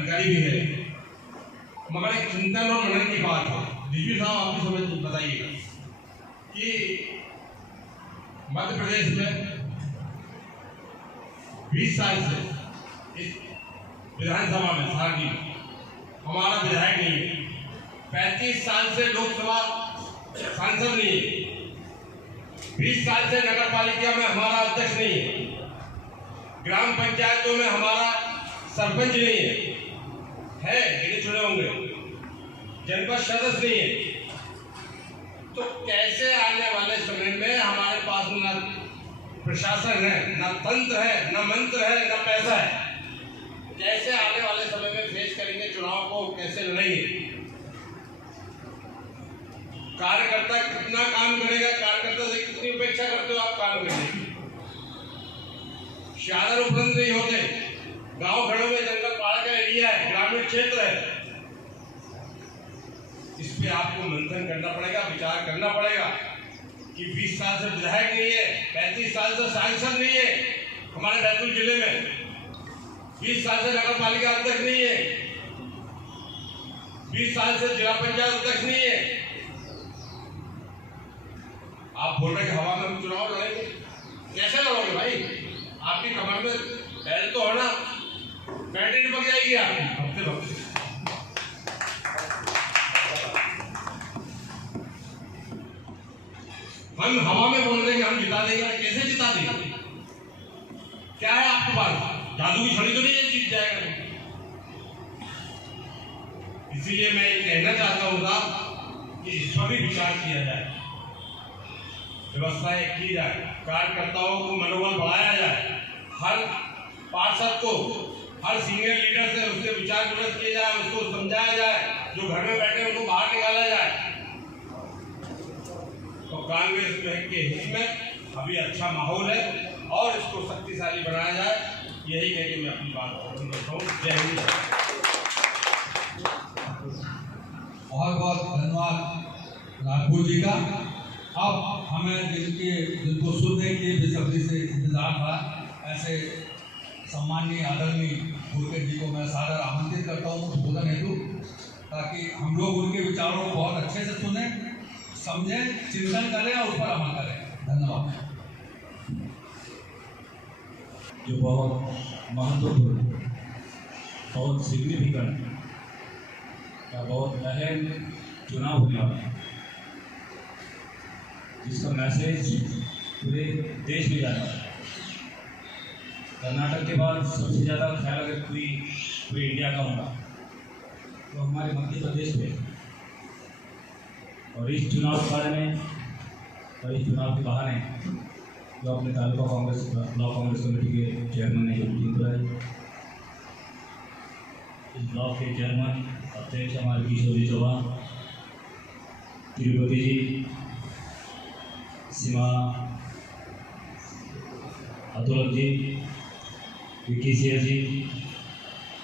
जानकारी भी है, मगर एक चिंतन और मनन की बात है। डीजी साहब आप भी समझ बताइएगा कि मध्य प्रदेश में 20 साल से इस विधानसभा में सारगी हमारा विधायक नहीं है, 35 साल से लोकसभा सांसद नहीं है, 20 साल से नगर पालिका में हमारा अध्यक्ष नहीं है, ग्राम पंचायतों में हमारा सरपंच नहीं है गिने चुने होंगे, जनपद सदस्य नहीं है। तो कैसे आने वाले समय में हमारे पास न प्रशासन है, न तंत्र है, न मंत्र है, न पैसा है, कैसे आने वाले समय में फेस करेंगे चुनाव को, कैसे लड़ेंगे? कार्यकर्ता कितना काम करेगा, कार्यकर्ता से कितनी अपेक्षा करते हो आप काम करने की? शादर उपलब्ध नहीं होते, गांव घरों में जंगल पहाड़ का एरिया है, ग्रामीण क्षेत्र है, इस पे आपको मंथन करना पड़ेगा, विचार करना पड़ेगा कि 20 साल से विधायक नहीं है, 35 साल से सांसद नहीं है हमारे बैतूल जिले में, 20 साल से नगर पालिका अध्यक्ष नहीं है, 20 साल से जिला पंचायत अध्यक्ष नहीं है। आप बोल रहे हैं हवा में हम चुनाव लड़ेंगे, कैसे लड़ोगे भाई? आपकी कमर में बैल तो हो ना, बैटरी पक जाएगी आपकी हफ्ते वक्त। हम हवा में बोल रहे हैं हम जिता देंगे, कैसे जिता देंगे? क्या है आपके पास? जादू की छड़ी तो नहीं है जीत जाएगा। इसीलिए मैं कहना चाहता हूँ साहब कि इस पर भी विचार किया जाए, व्यवस्थाएं की जाए, कार्यकर्ताओं को मनोबल बढ़ाया जाए, हर पार्षद को, हर सीनियर लीडर से उससे विचार विमर्श किया जाए, उसको समझाया जाए, जो घर में बैठे उनको बाहर निकाला जाए। तो कांग्रेस के हित में अभी अच्छा माहौल है और इसको शक्तिशाली बनाया जाए, यही कह के मैं अपनी बात खत्म करता हूँ। जय हिंद। बहुत बहुत धन्यवाद राजपूत जी का। अब हमें जिनको सुनने के लिए बेसब्री से इंतजार था, ऐसे सम्माननीय आदरणीय गुरकेश जी को मैं सादर आमंत्रित करता हूँ संबोधन हेतु, ताकि हम लोग उनके विचारों को बहुत अच्छे से सुने, समझें, चिंतन करें और उस पर अमल करें। धन्यवाद। जो बहुत महत्वपूर्ण, बहुत सिग्निफिकेंट या बहुत अहम चुनाव होने वाला है, जिसका मैसेज पूरे देश में जाना है। कर्नाटक के बाद सबसे ज़्यादा ख्याल अगर पूरे इंडिया का होगा तो हमारे मध्य प्रदेश में। और इस चुनाव के बारे में और इस चुनाव के बहाने जो अपने तालुका कांग्रेस ब्लॉक कांग्रेस कमेटी के चेयरमैन ने जो मीटिंग कराई, इस ब्लॉक के चेयरमैन अध्यक्ष हमारे किशोर जी चौहान, तिरुपति जी, सीमा अतुल जी, विकी सिंह जी,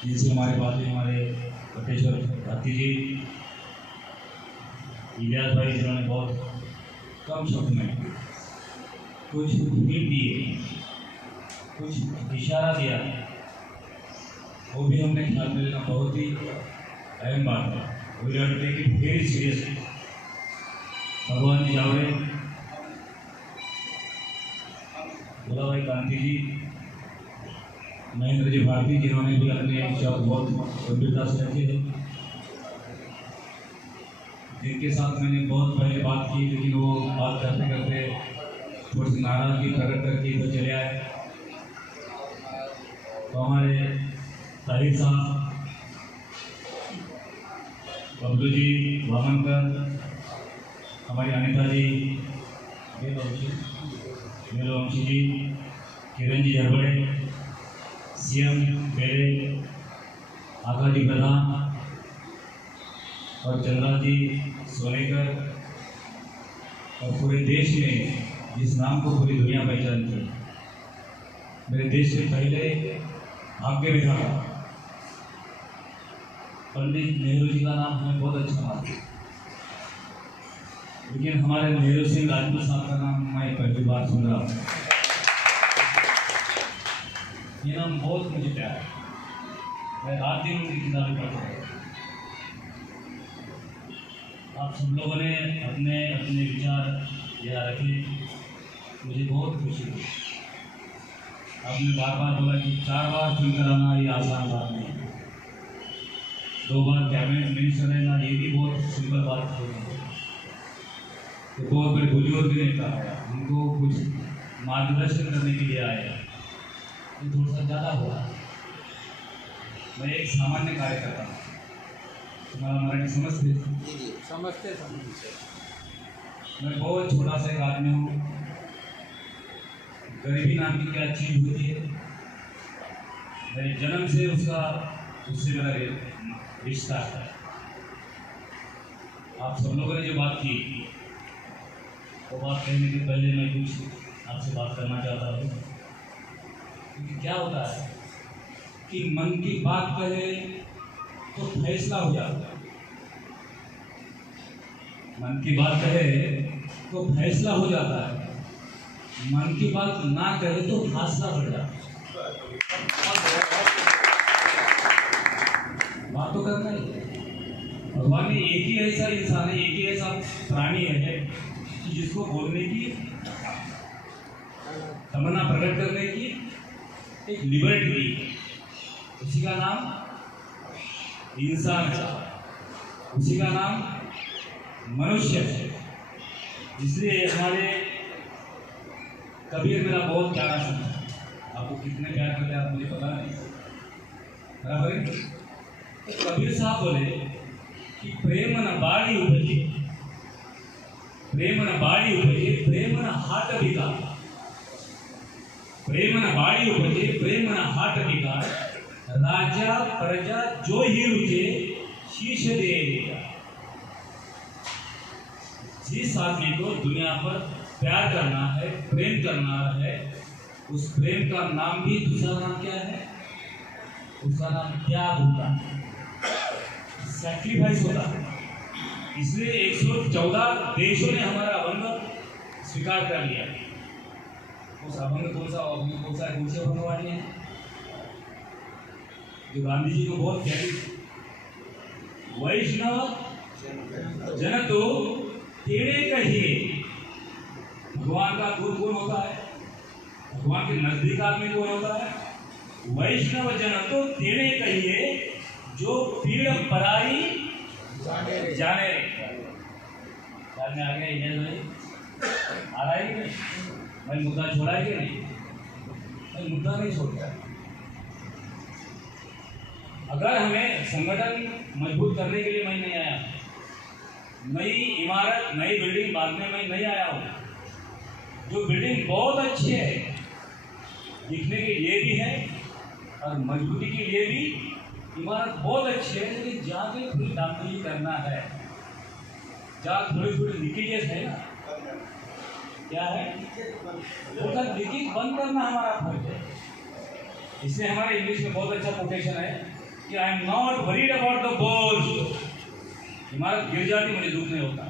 जिनसे हमारे बात में हमारे कटेश्वर भारती जी, इलियास भाई, जिन्होंने बहुत कम शब्द में कुछ हिंट दिए, कुछ इशारा दिया, वो भी हमने ख्याल में लेना बहुत ही अहम बात है। We are taking very seriously. Bhagwan ji Jawade, भोला भाई कांति जी, महेंद्र जी भारती, जिन्होंने भी अपने शब्द बहुत गंभीरता से रखे हैं, जिनके साथ मैंने बहुत पहले बात की, लेकिन वो बात करते करते थोड़ी सी नाराजगी प्रकट करके इधर चले आए। तो हमारे ताहिर साहब, बबलू जी, वामनकर, हमारी अनिता जी, मेलोवंशी जी, किरण जी झरबड़े, सीएम बेरे, आका जी प्रधान और चंद्रा जी सोनेकर, और पूरे देश में जिस नाम को पूरी दुनिया पहचानती है, मेरे देश से पहले भाग्य विधाता पंडित नेहरू जी का नाम हमें बहुत अच्छा मानते हैं, लेकिन हमारे नेहरू सिंह राजपूत साहब का नाम मैं पहली बार सुन रहा हूँ। ये नाम बहुत मुझे प्यारा है, मैं रात दिन उनकी किताबें पढ़ता हूँ। आप सब लोगों ने अपने अपने विचार यहाँ रखे, मुझे बहुत खुशी हुई। आपने बार बार बोला कि 4 बार चुनकर आना ये आसान बात नहीं है, 2 बार कैबिनेट मिनिस्टर रहना ये भी बहुत सिंपल बात नहीं है। तो बहुत बड़े बुजुर्ग नेता है, उनको कुछ मार्गदर्शन करने के लिए आए, ये थोड़ा सा ज़्यादा हुआ। मैं एक सामान्य कार्यकर्ता हूँ, तुम्हारा मराठी समझते? मैं बहुत छोटा सा एक आदमी हूँ। गरीबी नाम की क्या चीज़ होती है, मेरे जन्म से उससे मेरा रिश्ता है। आप सब लोगों ने जो बात की वो बात कहने के पहले मैं कुछ आपसे बात करना चाहता हूँ। क्योंकि क्या होता है कि मन की बात कहे तो फैसला हो जाता है, मन की बात कहे तो फैसला हो जाता है, मन की बात ना कहे तो फासला बढ़ जाता है। बात तो करना ही है। भगवान ने एक ही ऐसा इंसान है, एक ही ऐसा प्राणी है कि जिसको बोलने की, तमन्ना प्रकट करने की एक लिबर्टी दी। उसी का नाम इंसान है, उसी का नाम मनुष्य है। इसलिए हमारे कबीर मेरा बहुत प्यारा सुना, आपको कितने प्यार करते हैं आप मुझे पता नहीं, बराबर है। तो कबीर साहब बोले कि प्रेम न बाड़ी उपजे, प्रेम न बाड़ी उपजे, प्रेम न हाट बिका, प्रेम न बाड़ी उपजे, प्रेम न हाट बिका, राजा प्रजा जो ही रुचे शीश दे देगा। जिस आदमी को दुनिया पर प्यार करना है, प्रेम करना है, उस प्रेम का नाम भी, दूसरा नाम क्या है, उसका नाम त्याग होता है, सैक्रिफाइस होता है। इसलिए 114 देशों ने हमारा अभंग स्वीकार कर लिया। उस अभंग कौन सा अभंग वाली है जो गांधी जी को बहुत प्यारी, वैष्णव जन तो तेरे कहिए। भगवान का दूर कौन होता है, भगवान के नजदीक आदमी कौन होता है, वैष्णव जन तो तेरे कहिए, जो पीड़ पराई जाने। में आ गया इंडियन भाई, आ रहा है कि नहीं भाई, मुद्दा छोड़ा है कि नहीं भाई, मुद्दा नहीं छोड़ता। अगर हमें संगठन मजबूत करने के लिए मैं नहीं आया, नई इमारत नई बिल्डिंग बांधने में नहीं आया हूँ। जो बिल्डिंग बहुत अच्छी है, दिखने के लिए भी है और मजबूती के लिए भी इमारत बहुत अच्छी है, लेकिन जहाँ पे थोड़ी डामडोली करना है, जहाँ थोड़ी थोड़ी लीकेजेस है ना, क्या है वो सब लीकेज बंद करना हमारा फर्ज है। इसलिए हमारे इंग्लिश में बहुत अच्छा कोटेशन है कि I am not worried about the board. इमारत गिर जाती मुझे दुख नहीं होता।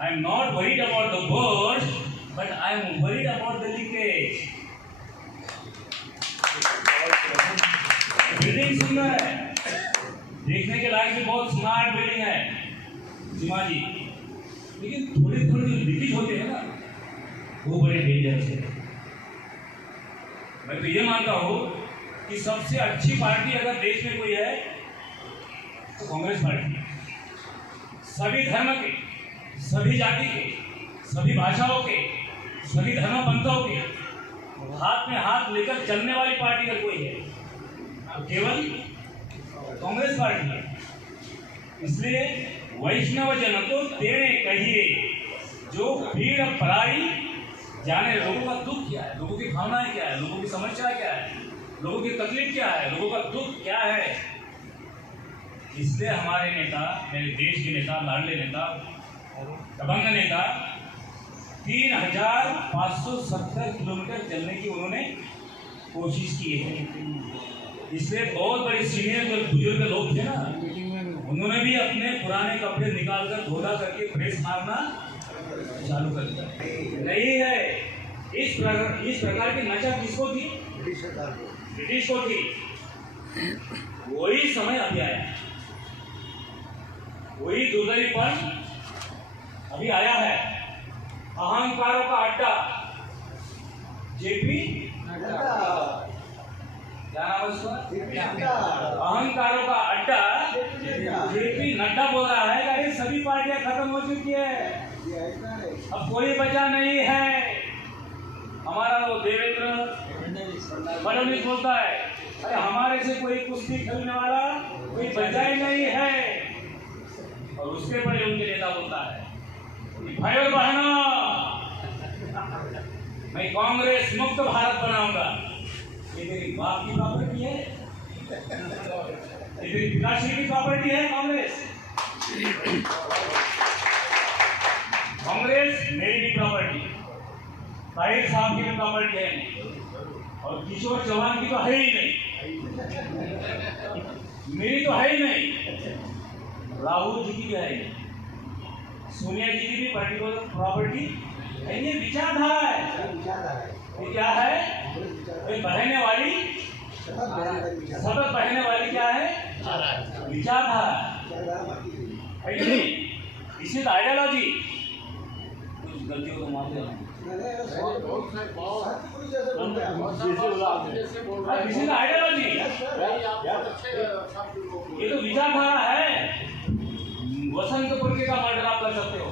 I am not worried about the board but I am worried about the leakage. Building सुंदर है, देखने के लायक भी बहुत स्मार्ट बिल्डिंग है सीमा जी, लेकिन थोड़ी थोड़ी जो लीकेज होते हैं ना, वो बड़े डेंजरस है। मैं तो ये मानता हूँ कि सबसे अच्छी पार्टी अगर देश में कोई है तो कांग्रेस पार्टी है। सभी धर्म के, सभी जाति के, सभी भाषाओं के, सभी धर्म पंथों के हाथ में हाथ लेकर चलने वाली पार्टी अगर कोई है तो केवल कांग्रेस पार्टी है। इसलिए वैष्णव जन तो तेरे कहिए, जो भीड़ पराई जाने। लोगों का दुख क्या है, लोगों की भावनाएं क्या है, लोगों की समस्या क्या है, लोगों की तकलीफ क्या है, लोगों का दुख क्या है। इसलिए हमारे नेता, मेरे देश के नेता, लाडले नेता, दबंग नेता 3570 किलोमीटर चलने की उन्होंने कोशिश की है। इसलिए बहुत बड़े सीनियर जो बुजुर्ग लोग थे ना, उन्होंने भी अपने पुराने कपड़े निकालकर धोला करके प्रेस मारना चालू कर दिया। नहीं है इस प्रकार की नशा किसको थी, ब्रिटिश को थी। वही समय अभी आया, वही दुर्दैवीपन अभी आया है। अहंकारों का अड्डा जेपी क्या नाम है उसका, अहंकारों का अड्डा जेपी नड्डा बोल रहा है अरे सभी पार्टियां खत्म हो चुकी है, अब कोई बचा नहीं है। हमारा वो देवेंद्र फडणवीस बोलता है अरे हमारे से कोई कुश्ती खेलने वाला कोई बचा ही नहीं है, और उसके बड़े उनके नेता बोलता है भाई और बहनों मैं कांग्रेस मुक्त भारत बनाऊंगा। ये मेरी बाप की प्रॉपर्टी है, ये मेरी पिताश्री की प्रॉपर्टी है। कांग्रेस मेरी भी प्रॉपर्टी, ताहिर साहब की भी प्रॉपर्टी है, और किशोर चौहान की तो है ही नहीं, मेरी तो है ही नहीं, राहुल जी की भी है, सोनिया जी की भी पर्टिकुलर प्रॉपर्टी है। ये विचारधारा है, ये क्या है, बहने वाली सतत बहने वाली क्या है, विचारधारा है कि नहीं। इसी आइडियोलॉजी कुछ गलतियों को माफ देना, आइडियोलॉजी ये तो विचारधारा है। वसंतपुर के का मर्डर आप कर सकते हो,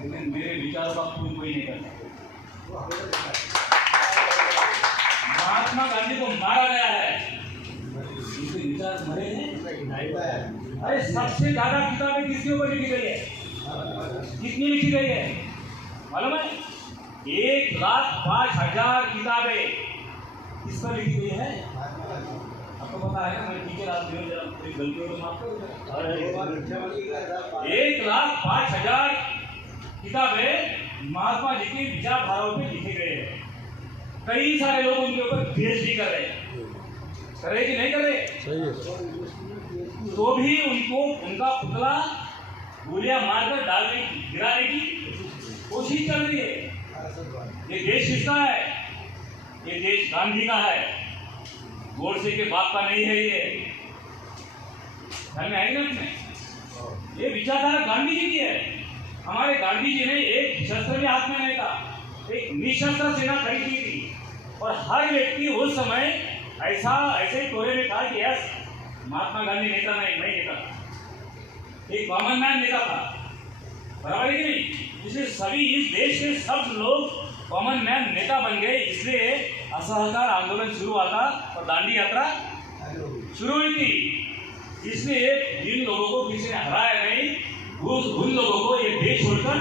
लेकिन मेरे विचारों का कोई नहीं कर सकता। महात्मा गांधी को मारा गया है, उनके विचार मरे हैं। अरे सबसे ज्यादा किताबें किसके ऊपर लिखी गई है, कितनी लिखी गई है मालूम है? 1,05,000 किताबें किस पर लिखी गई है आपको पता है ना? मैं टीचर आदमी हूँ, जरा कोई गलती हो तो माफ करो। 1,05,000 किताबें महात्मा जी की विचारधाराओं पे लिखे गए हैं। कई सारे लोग उनके ऊपर पीएचडी कर रहे हैं, कर रहे कि नहीं कर रहे? सही है। तो भी उनको उनका पुतला गोलियां मारकर डालने की, गिराने की कोशिश चल रही है। ये देश किसका है? ये देश गांधी का है, गोडसे के बाप का नहीं है। ये में आएंगे अपने, ये विचारधारा गांधी जी की है। हमारे गांधी जी ने एक शस्त्र भी हाथ में नहीं था, एक निशस्त्र सेना खड़ी की थी, और हर व्यक्ति उस समय ऐसे ही कोरे में था कि यस महात्मा गांधी नेता नहीं, मैं नेता था, एक कॉमन मैन नेता था, बराबर है कि नहीं? इसलिए सभी इस देश के सब लोग कॉमन मैन नेता बन गए। इसलिए असहकार आंदोलन शुरू हुआ था और दांडी यात्रा शुरू हुई थी। इसलिए जिन लोगों को किसी ने हराया नहीं, उन लोगों को ये देश छोड़कर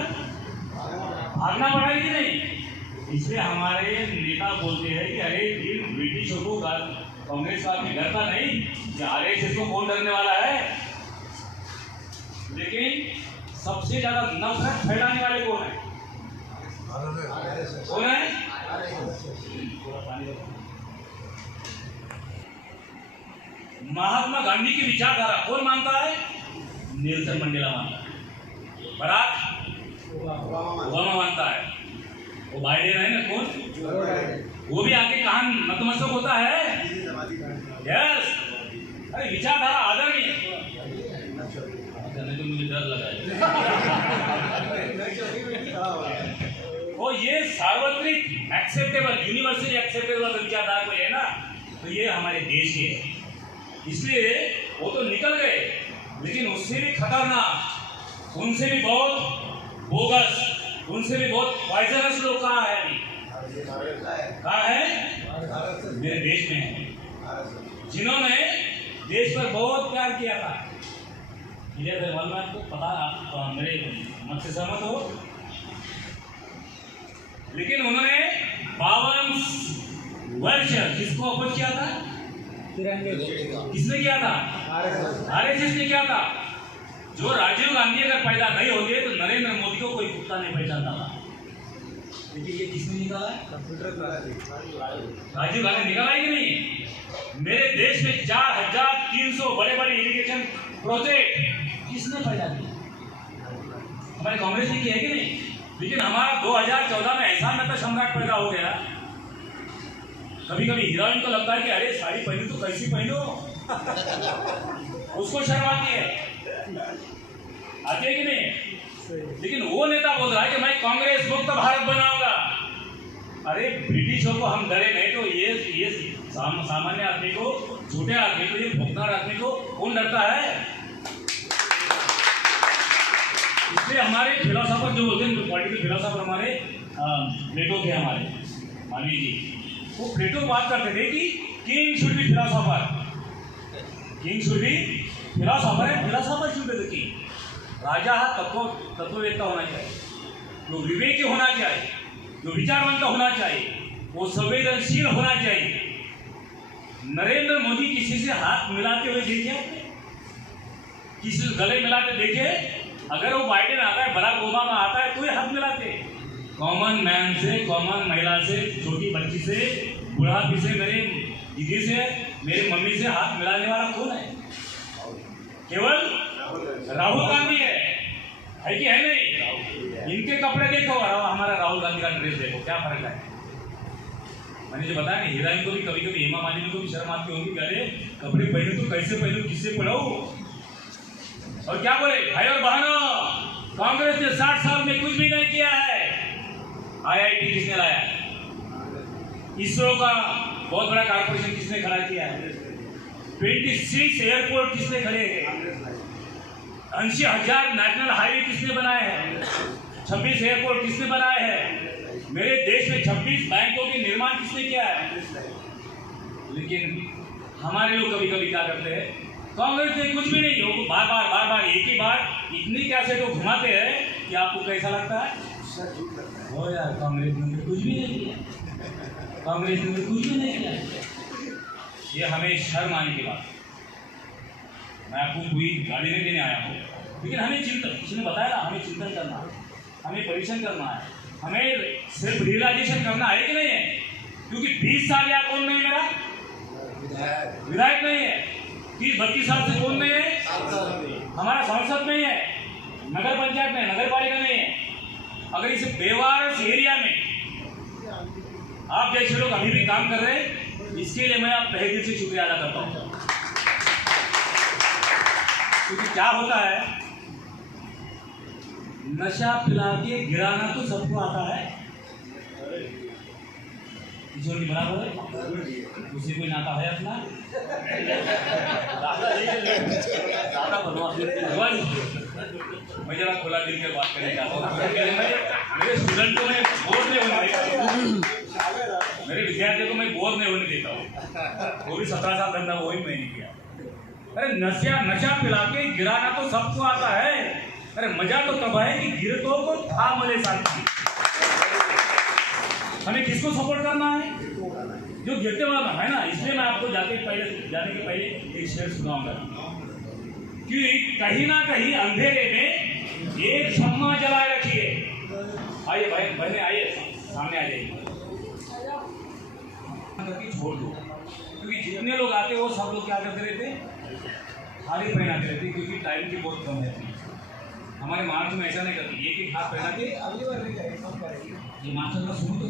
भागना पड़ा है कि नहीं? इसलिए हमारे नेता बोलते हैं कि अरे दिन ब्रिटिशों को कांग्रेस का भी डरता नहीं, कि आरएसएस को कौन डरने वाला है? लेकिन सबसे ज्यादा नफरत फैलाने वाले कौन है? कौन है? महात्मा गांधी की विचारधारा कौन मानता है? नेल्सन मंडेला मानता है, बराक ओबामा मानता है, वो बाइडेन है ना, कौन? वो भी आके कहां नतमस्तक होता है। यस, अरे विचारधारा आदरणीय है, तो मुझे डर लगा वो ये सार्वत्रिक एक्सेप्टेबल, यूनिवर्सली एक्सेप्टेबल विचारधारा को है ना, तो ये हमारे देश के है। इसलिए वो तो निकल गए, लेकिन उससे भी खतरनाक, उनसे भी बहुत बोगस, उनसे भी बहुत पॉइजनस लोग कहाँ है अभी? कहाँ है? मेरे देश में है, जिन्होंने देश पर बहुत प्यार किया था। मालूम है आपको? पता, आप मेरे मत से सहमत हो? लेकिन उन्होंने 52 वर्ष किसको अपोज किया था? किसने किया था? आरएसएस ने किया था। जो राजीव गांधी अगर पैदा नहीं होते तो नरेंद्र मोदी को कोई कुत्ता नहीं पहचानता था। लेकिन ये किसने निकाला है? राजीव गांधी निकाला है कि नहीं? मेरे देश में 4,300 बड़े बड़े इरिगेशन प्रोजेक्ट किसने पैदा किया? हमारे कांग्रेस ने किया है कि नहीं? लेकिन हमारा 2014 में ऐसा नेता सम्राट पैदा हो गया, कभी कभी हीरोइन को लगता है कि अरे साड़ी पहनी तो कैसी पहनो, उसको शर्म आती है कि नहीं? लेकिन वो नेता बोल रहा है कि मैं कांग्रेस मुक्त भारत बनाऊंगा। अरे ब्रिटिशों को हम डरे नहीं तो ये सामान्य आदमी को, छोटे आदमी को, ये भुगतान आदमी को कौन डरता है? इसलिए हमारे फिलोसोफर जो बोलते हैं, पॉलिटिकल फिलोसोफर हमारे प्लेटो थे, हमारे मानवीय जी, वो प्लेटो बात करते थे कि king should be philosopher, king should be philosopher and philosopher should be the king. राजा हा तत्ववेत्ता होना चाहिए, जो विवेकी होना चाहिए, जो विचारवंत होना चाहिए, वो संवेदनशील होना चाहिए। नरेंद्र मोदी किसी से हाथ मिलाते हुए देखिए, किसी से गले मिलाते देखिए। अगर वो बाइडेन आता है, बराक ओबामा आता है, तो ये हाथ मिलाते। कॉमन मैन से, कॉमन महिला से, छोटी बच्ची से, बुढ़ापी से, मेरे दीदी से, मेरी मम्मी से हाथ मिलाने वाला कौन है? केवल राहुल गांधी है कि है नहीं? इनके कपड़े देखो और हमारा राहुल गांधी का ड्रेस देखो, क्या फर्क है? मैंने जो बताया ना, हीरोइन को भी कभी कभी, हेमा मालिनी को भी शर्म आती होगी, अरे कपड़े पहने तो कैसे पहनूं, किससे पढ़ाऊं? और क्या बोले भाई और बहनों, कांग्रेस ने 60 साल में कुछ भी नहीं किया है। IIT किसने लाया? इसरो का बहुत बड़ा कारपोरेशन किसने खड़ा किया है? 26 एयरपोर्ट किसने खड़े किए? 80,000 नेशनल हाईवे किसने बनाए हैं? 26 एयरपोर्ट किसने बनाए हैं? मेरे देश में 26 बैंकों के निर्माण किसने किया है? लेकिन हमारे लोग कभी कभी क्या करते हैं, कांग्रेस ने कुछ भी नहीं, वो बार बार एक ही बार इतनी कैसेट को घुमाते हैं कि आपको कैसा लगता है? हो यार, कांग्रेस ने कुछ भी नहीं किया, कांग्रेस ने कुछ भी नहीं किया। ये हमें शर्म आने की बात। मैं आपको कोई गाली नहीं देने आया हूँ, लेकिन हमें चिंतन, किसी ने बताया ना, हमें चिंतन करना है, हमें परीक्षण करना है, हमें सिर्फ रियलाइजेशन करना है कि नहीं है? क्योंकि 20 साल या कौन नहीं, मेरा विधायक नहीं है, 30-32 साल से कौन नहीं है, हमारा सांसद नहीं है, नगर पंचायत में, नगर पालिका नहीं है। अगर इस बेवारस एरिया में आप जैसे लोग अभी भी काम कर रहे हैं, इसके लिए मैं आप तहे दिल से शुक्रिया अदा करता हूँ। क्योंकि क्या होता है, नशा पिला के गिराना तो सबको आता है, किशोर की बराबर है, उसे कोई नाता है अपना? मैं जरा खुला दिल के बात करने चाहता हूँ। मेरे स्टूडेंट को मैं बोर नहीं होने देता, मेरे विद्यार्थियों को मैं बोर नहीं होने देता हूँ। वो भी 17 साल धंधा वो ही मैंने किया। अरे नशा पिला के गिराना तो सबको आता है। अरे मजा तो तब है कि गिरतों को थाम ले साथी। हमें किसको सपोर्ट करना है? जो गिरते वाला है ना। इसलिए मैं आपको जाने के पहले एक शेर सुनाऊंगा कि कहीं ना कहीं अंधेरे में एक शम्मा जलाए रखिए। आइए भाई बहने, आइए सामने आ जाइए, छोड़ दो। क्योंकि जितने लोग आते वो सब लोग क्या करते रहते, थाली पहनाते रहते, क्योंकि टाइम की बहुत कम रहती है। हमारे महाराष्ट्र में ऐसा नहीं करती, एक एक हाथ पहना के अगली बार ये मास्टर का सुनो तो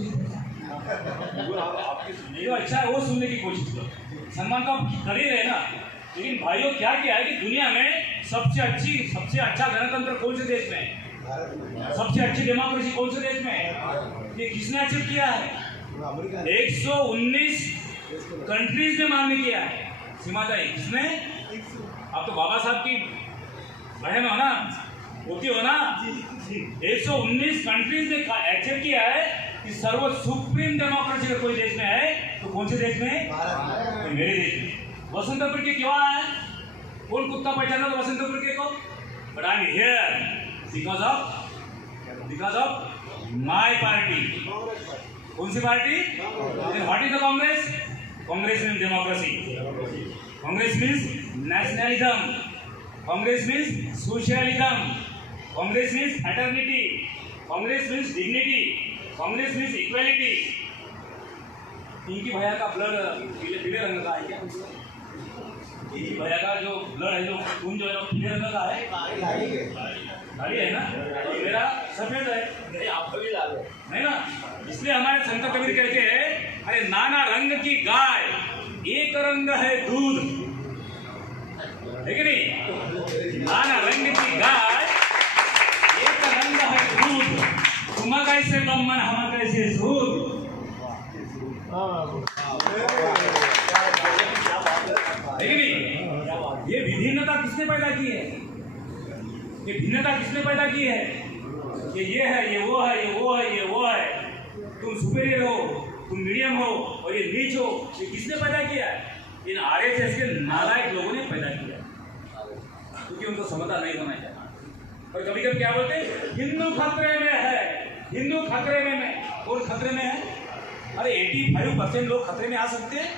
अच्छा है, वो सुनने की कोशिश करो। सम्मान तो आप कर ही रहे ना। लेकिन भाइयों क्या किया है कि दुनिया में सबसे अच्छा गणतंत्र कौन से देश में है? सबसे अच्छी डेमोक्रेसी कौन से देश में है? ये किसने अचीव किया है? 119 कंट्रीज ने मान्य किया है। सीमाताई किसने? आप तो बाबा साहब की बहन हो ना, होती हो ना। 119 कंट्रीज ने एक्सेप्ट किया है कि सर्व सुप्रीम डेमोक्रेसी का कोई देश में है तो कौन से देश में? तो मेरे देश में। वसंत पंचमी क्यों आया है? कौन कुत्ता पहचाना था वसंत पंचमी को? But I am here because of my party. कौन सी party? What is the Congress? Congress means democracy, Congress means nationalism, Congress means socialism, Congress means fraternity, Congress means dignity, Congress means equality. इनकी भैया का ब्लड पीले रंग का है क्या? इनकी भैया का जो ब्लड है, जो खून जो है पीले रंग का है, गाड़ी है ना, तो मेरा सफेद है, आपका भी लाल है, नहीं ना। इसलिए हमारे संत कबीर कहते हैं अरे नाना रंग की गाय, एक रंग है दूध, है कि नहीं? नाना रंग की गाय, एक रंग है दूध, तुम कैसे बम्मन हम कैसे सूद। है कि नहीं? ये विभिन्नता किसने पैदा की है? ये भिन्नता किसने पैदा की है? ये है, ये वो है, ये वो है, ये वो है। तुम सुपीरियर हो, तुम मीडियम हो और ये नीच हो। ये किसने पैदा किया? इन आरएसएस के नालायक लोगों ने पैदा किया, क्योंकि उनको समझदार नहीं होना चाहिए। और कभी कभी क्या बोलते हैं, हिंदू खतरे में है, हिंदू खतरे में। कौन खतरे में है? अरे 85% लोग खतरे में आ सकते हैं।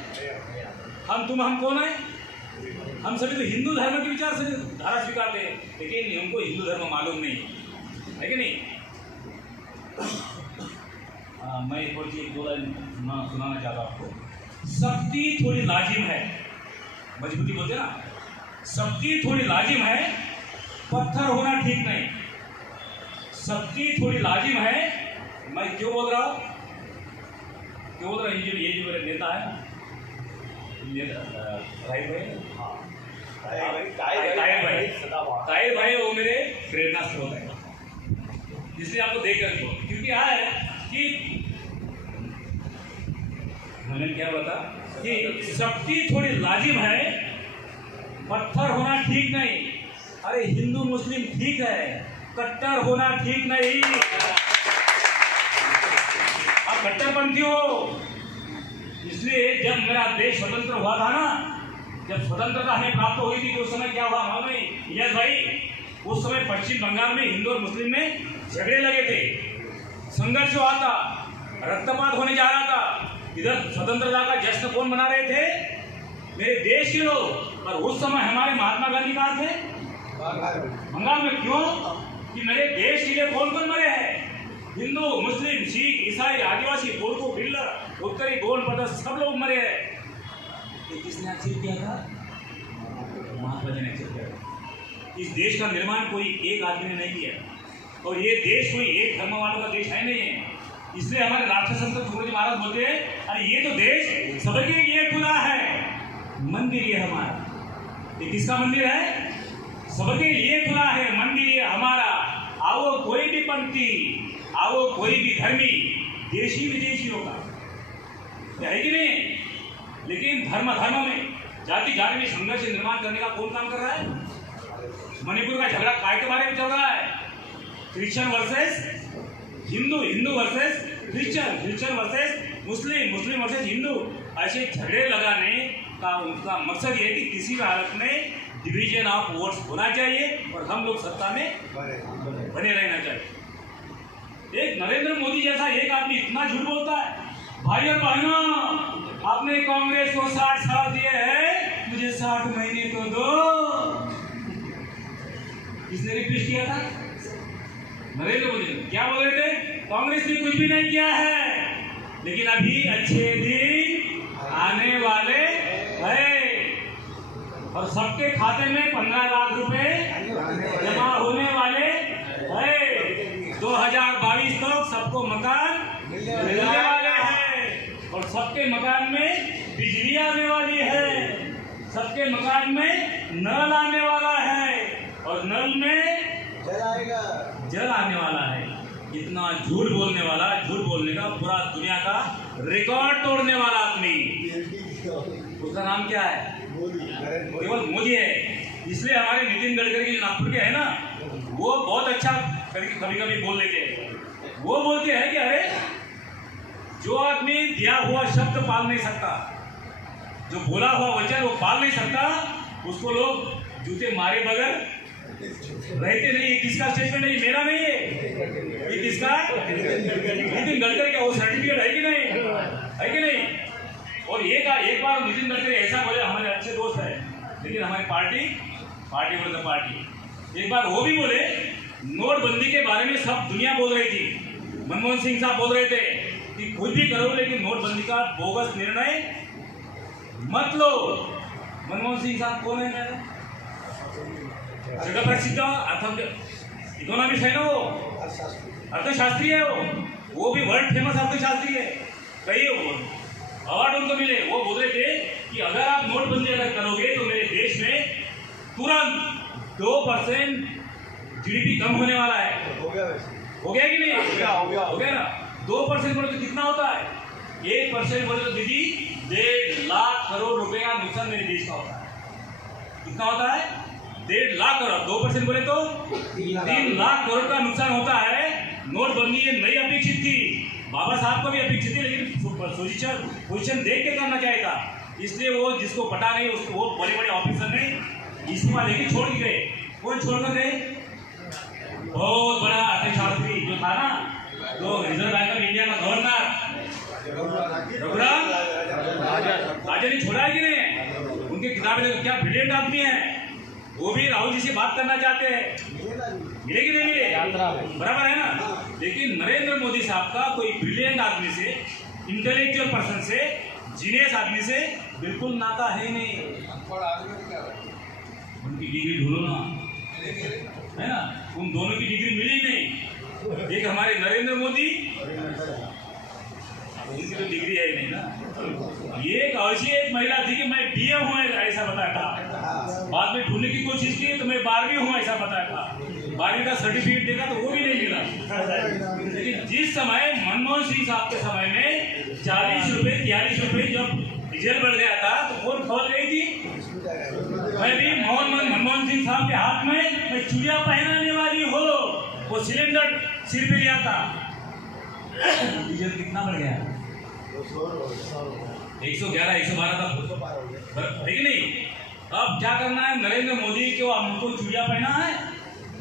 हम कौन है? हम सभी तो हिंदू धर्म के विचार से धारा स्वीकारते हैं, लेकिन उनको हिंदू धर्म मालूम नहीं है कि नहीं? मैं एक और चीज दो लाइन सुनाना चाहता हूँ आपको। सख्ती थोड़ी लाजिम है, मजबूती बोलते ना, सख्ती थोड़ी लाजिम है, पत्थर होना ठीक नहीं। सख्ती थोड़ी लाजिम है। मैं क्यों बोल रहा हूँ? ये जो मेरे नेता है ताहिर भाई, वो मेरे प्रेरणा स्रोत है, इसलिए आपको देख कर क्योंकि है कि मैंने क्या बता कि सख्ती थोड़ी लाजिम है, पत्थर होना ठीक नहीं। अरे हिंदू मुस्लिम ठीक है, कट्टर होना ठीक नहीं। आप कट्टरपंथी हो। इसलिए जब मेरा देश स्वतंत्र हुआ था ना, जब स्वतंत्रता हमें प्राप्त हुई थी, तो उस समय क्या हुआ मालूम नहीं यस भाई? उस समय पश्चिम बंगाल में हिंदू और मुस्लिम में झगड़े लगे थे, संघर्ष हुआ था, रक्तपात होने जा रहा था। इधर स्वतंत्रता का जश्न कौन मना रहे थे? मेरे देश के लोग। और उस समय हमारे महात्मा गांधी कहाँ थे? बंगाल में। क्यों? कि मेरे देश के लिए कौन कौन मरे हैं? हिंदू, मुस्लिम, सिख, ईसाई, आदिवासी, गोरखू, बिल्लर, उत्तरी, गोंड, पदर, सब लोग मरे हैं। ये किसने एक्सेप्ट किया था? महात्मा जी ने एक्सेप्ट किया था। इस देश का निर्माण कोई एक आदमी ने नहीं किया, और ये देश कोई एक धर्म वालों का देश है नहीं है। इसलिए हमारे राष्ट्र संत तुकडोजी महाराज बोलते हैं, अरे ये तो देश सबके लिए खुला है। मंदिर ये हमारा, ये किसका मंदिर है? सबके लिए खुला है मंदिर ये हमारा। आओ कोई भी पंथी, आओ कोई भी धर्मी, देशी विदेशी होगा, है कि नहीं? लेकिन धर्म में, जाति जाति में संघर्ष निर्माण करने का कौन काम कर रहा है? मणिपुर का झगड़ा काय के बारे में चल रहा है? Christian versus Hindu, Hindu versus Christian, Christian versus Muslim, Muslim versus Hindu. ऐसे झगड़े लगाने का उनका मकसद ये है कि किसी भी हालत में डिवीजन ऑफ वोट्स होना चाहिए और हम लोग सत्ता में बने रहना चाहिए। एक नरेंद्र मोदी जैसा एक आदमी इतना झूठ बोलता है। भाई और बहनों, आपने कांग्रेस को 60 साल दिए हैं, मुझे 60 महीने तो दो। किसने रिक्वेस्ट किया था? नरेंद्र मोदी। क्या बोल रहे थे? कांग्रेस ने कुछ भी नहीं किया है, लेकिन अभी अच्छे दिन आने वाले हैं और सबके खाते में 15 लाख रुपए जमा होने वाले हैं। 2022 तक सबको मकान मिलने वाले हैं और सबके मकान में बिजली आने वाली है, सबके मकान में नल आने वाला है और नल में जल आने वाला है। इतना झूठ बोलने वाला, झूठ बोलने का पूरा दुनिया का रिकॉर्ड तोड़ने वाला आदमी, उसका नाम क्या है? केवल मोदी है। इसलिए हमारे नितिन गडकरी जो नागपुर के है ना, वो बहुत अच्छा कभी कभी बोल लेते हैं। वो बोलते हैं कि अरे जो आदमी दिया हुआ शब्द पाल नहीं सकता, जो बोला हुआ वचन वो पाल नहीं सकता, उसको लोग जूते मारे बगैर रहते नहीं। किसका स्टेटमेंट है? मेरा नहीं है, ये किसका? नितिन गडकरी का। वो सर्टिफिकेट है कि नहीं? है कि नहीं? और एक बार नितिन गडकरी ऐसा बोले, हमारे अच्छे दोस्त है, लेकिन हमारी पार्टी विरुद्ध पार्टी, एक बार वो भी बोले, नोटबंदी के बारे में सब दुनिया बोल रही थी, मनमोहन सिंह साहब बोल रहे थे कि कुछ भी करो लेकिन नोटबंदी का बोगस निर्णय मत लो। मनमोहन सिंह साहब कौन है? जगह प्रसिद्ध इकोनॉमिस्ट है ना, वो अर्थशास्त्री है, वो भी वर्ल्ड फेमस अर्थशास्त्री है। कई अवार्ड उनको मिले। वो बोल रहे थे कि अगर आप नोटबंदी अगर करोगे तो मेरे देश में तुरंत 2% GDP कम होने वाला है। हो गया वैसे, हो गया कि नहीं? हो गया ना। 2% बोले तो कितना होता है? 1% बोले तो दीदी 1.5 लाख करोड़ रुपए का नुकसान मेरे देश का होता है। कितना होता है? 1.5 लाख करोड़। 2% बोले तो 3 लाख करोड़ का नुकसान होता है। नोटबंदी ये नहीं अपेक्षित थी, बाबा साहब को भी अपेक्षित थी, लेकिन पोजीशन देख के करना चाहिए था। इसलिए वो जिसको पता नहीं उसको वो बड़े बड़े ऑफिसर ने इस्तीफा देके छोड़ के गए। कौन छोड़कर गए? बहुत बड़ा अध्यक्ष शास्त्री जो था ना, जो रिजर्व बैंक ऑफ इंडिया का गवर्नर रघुराम राजा ने छोड़ा है कि नहीं? उनकी किताबें देखो, क्या ब्रिलियंट आदमी है। वो भी राहुल जी से बात करना चाहते हैं, मिले कि नहीं मिले? बराबर है ना। लेकिन नरेंद्र मोदी साहब का कोई ब्रिलियंट आदमी से, इंटेलेक्चुअल पर्सन से, जीनियस आदमी से बिल्कुल नाता है नहीं। उनकी डिग्री ढूंढो ना, है ना। उन दोनों की डिग्री मिली नहीं। एक हमारे नरेंद्र मोदी, उनकी तो डिग्री है ही नहीं ना। ये एक ऐसी एक महिला थी कि मैं BA हूँ ऐसा बताया था। बाद में ढूंढने की कोशिश की तो मैं 12वीं हूँ ऐसा बताया था। 12वीं का सर्टिफिकेट देखा तो वो भी नहीं मिला। लेकिन जिस समय मनमोहन सिंह साहब के समय में 40 रुपए 43 रुपए जब डीजल बढ़ गया था तो कौन खबर गई थी? मैं भी मनमोहन सिंह साहब के हाथ में मैं चूड़िया पहनाने वाली हो, वो सिलेंडर सिर पे लिया था। डीजल कितना बढ़ गया? 111 112 तक, है कि नहीं? अब क्या करना है नरेंद्र मोदी को? हमको चूड़िया पहना है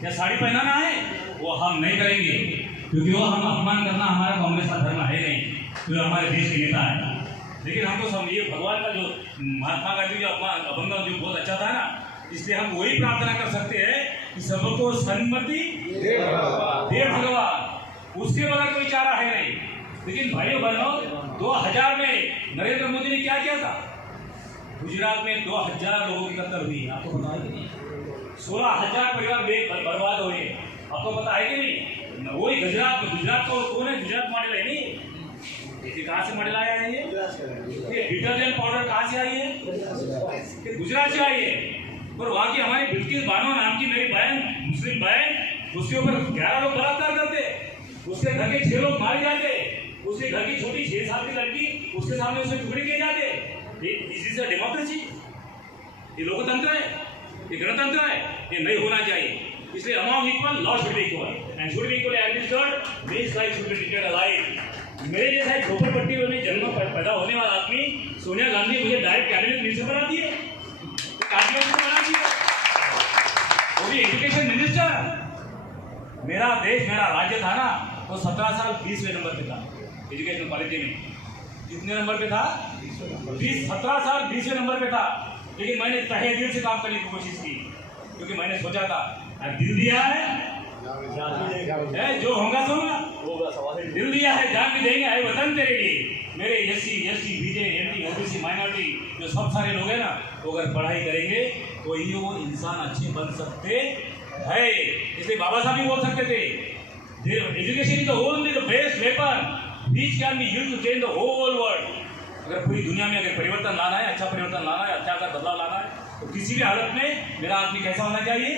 या साड़ी पहनाना है? वो हम नहीं करेंगे, क्योंकि वो हम अपमान करना हमारा कांग्रेस का धर्म है नहीं, तो हमारे देश के नेता है। लेकिन हमको समझिए भगवान का जो महात्मा गांधी जो अभंग जो बहुत अच्छा था ना, इसलिए हम वही प्रार्थना कर सकते हैं कि सबको सन्मति दे भगवान, उसके बगैर कोई चारा है नहीं। लेकिन भाइयों बहनों, 2000 में नरेंद्र मोदी ने क्या किया था? गुजरात में 2000 लोगों की कत्ल हुई, आपको पता है कि नहीं? 16,000 परिवार बर्बाद हुए, आपको पता है कि नहीं? वही गुजरात को कौन है? गुजरात मॉडल है नहीं? ये कहाँ से मॉडल आया है? ये डिटर्जेंट पाउडर कहाँ से आई है? गुजरात से आई है। और वहाँ की हमारी बिल्किस बानो नाम की मेरी बहन, मुस्लिम बहन, उसके ऊपर 11 लोग बलात्कार करते, उसके घर के 6 लोग मारे जाते, उसके घर की छोटी 6 साल की लड़की उसके सामने उसे टुकड़े किए जाते। इसी से डेमोक्रेसी, ये लोकतंत्र है, ये गणतंत्र है, ये नहीं होना चाहिए। इसलिए among equal law should be equal and should be equally administered, means life should be treated alike. मेरे जैसा एक झोपड़पट्टी में जन्म पैदा होने वाला आदमी सोनिया गांधी मुझे डायरेक्ट कैबिनेट मिनिस्टर बना दिए, बना दिए, वो भी एजुकेशन मिनिस्टर। मेरा देश, मेरा राज्य था ना, वो 17 साल 20वें नंबर पे था एजुकेशन पॉलिसी में। कितने नंबर पे था? 17 साल 20वें नंबर पे था। लेकिन मैंने तहे दिल से काम करने की कोशिश की, क्योंकि मैंने सोचा था दिल दिया है जो होगा सो होगा, दिल दिया है जान भी देंगे, है वतन तेरे लिए। मेरे SC ST BJ NT OBC minority जो सब सारे लोग हैं ना, वो अगर पढ़ाई करेंगे तो ही वो इंसान अच्छे बन सकते हैं। इसलिए बाबा साहब भी बोल सकते थे, education is the only the best weapon which can be used to change the whole world. अगर पूरी दुनिया में अगर परिवर्तन लाना है, अच्छा परिवर्तन लाना है, अच्छा बदलाव लाना है, तो किसी भी हालत में मेरा आदमी कैसा होना चाहिए?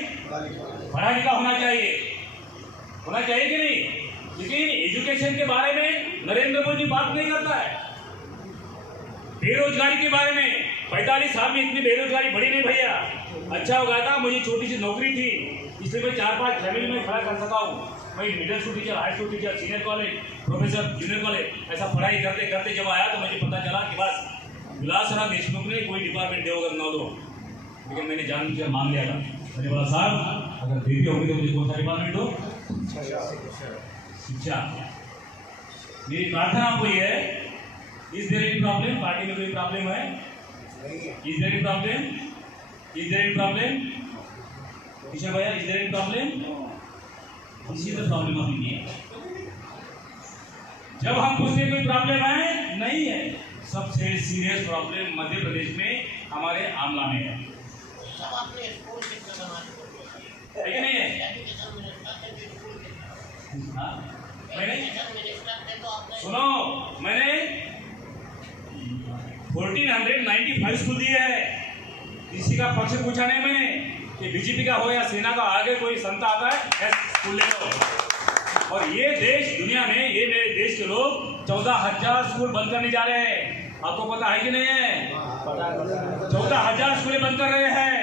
पढ़ा लिखा होना चाहिए कि नहीं? लेकिन एजुकेशन के बारे में नरेंद्र मोदी बात नहीं करता है। बेरोजगारी के बारे में 45 साल में इतनी बेरोजगारी बढ़ी नहीं भैया। अच्छा हो गया था, मुझे छोटी सी नौकरी थी, इसलिए मैं 4-5 फैमिली में खड़ा कर सका हूँ। मैं middle school teacher, high school teacher, senior college, professor, junior college, ऐसा पढ़ाई करते करते जब आया तो मुझे पता चला कि बस विलासराव देशमुख ने कोई डिपार्टमेंट देवगर न दो, लेकिन मैंने जानबूझकर मांग लिया था। मैंने बोला साहब अगर देते होंगे तो मुझे कौन सा डिपार्टमेंट दो? शिक्षा। मेरी प्रार्थना आपको ये है, is there any problem? Party में कोई प्रॉब्लम है? Is there any problem? Is there any problem? Kishore भैया, is there any problem? This is the problem of India. जब हम पूछते कोई प्रॉब्लम है, नहीं है। सबसे सीरियस प्रॉब्लम मध्य प्रदेश में हमारे आमला में है, कि नहीं है? मैंने सुनो, मैंने 1495 स्कूल दिए है। किसी का पक्ष पूछा नहीं मैंने कि बीजेपी का हो या सेना का, आगे कोई संता आता है स्कूल ले लो। और ये देश दुनिया में, ये मेरे देश के लोग 14,000 स्कूल बंद करने जा रहे हैं। आपको पता है कि नहीं है? 14,000 स्कूलें बंद कर रहे हैं।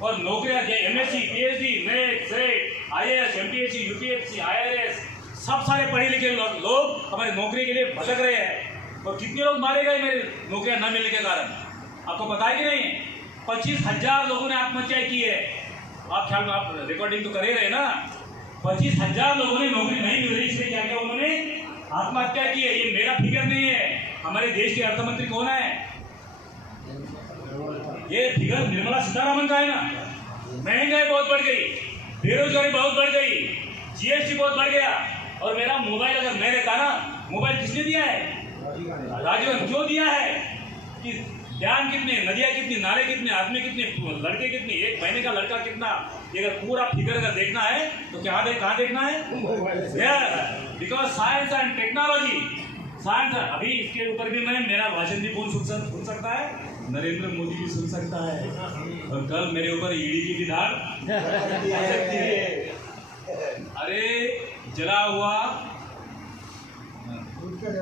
और नौकरियां, MSc, PhD, net, set, IAS, MPSC, UPSC, IRS, सब सारे पढ़े लिखे लोग हमारी नौकरी के लिए भटक रहे हैं। और कितने लोग मारे गए मेरे नौकरियां न मिलने के कारण, आपको पता है कि नहीं? 25,000 लोगों ने आत्महत्या की है। आप ख्याल में, आप रिकॉर्डिंग तो कर ही रहे ना। 25,000 लोगों ने नौकरी नहीं मिल रही, इसलिए क्या किया उन्होंने? आत्महत्या की है। ये मेरा फिगर नहीं है। हमारे देश के अर्थ मंत्री कौन है? ये फिगर निर्मला सीतारमण का है ना। महंगाई बहुत बढ़ गई, बेरोजगारी बहुत बढ़ गई, GST बहुत बढ़ गया। और मेरा मोबाइल अगर मैं रहता ना, मोबाइल किसने दिया है? राजीव। क्यों दिया है? कि डैम कितने, नदियाँ कितनी, नाले कितने, आदमी कितने, लड़के कितने, एक महीने का लड़का कितना, ये अगर पूरा फिगर अगर देखना है तो कहाँ देखना है? Because science and technology, science. अभी इसके ऊपर भी मैं, मेरा भाषण भी कौन सुन सकता है? नरेंद्र मोदी भी सुन सकता है। और कल मेरे ऊपर ईडी की भी धार आ सकती है। अरे जला हुआ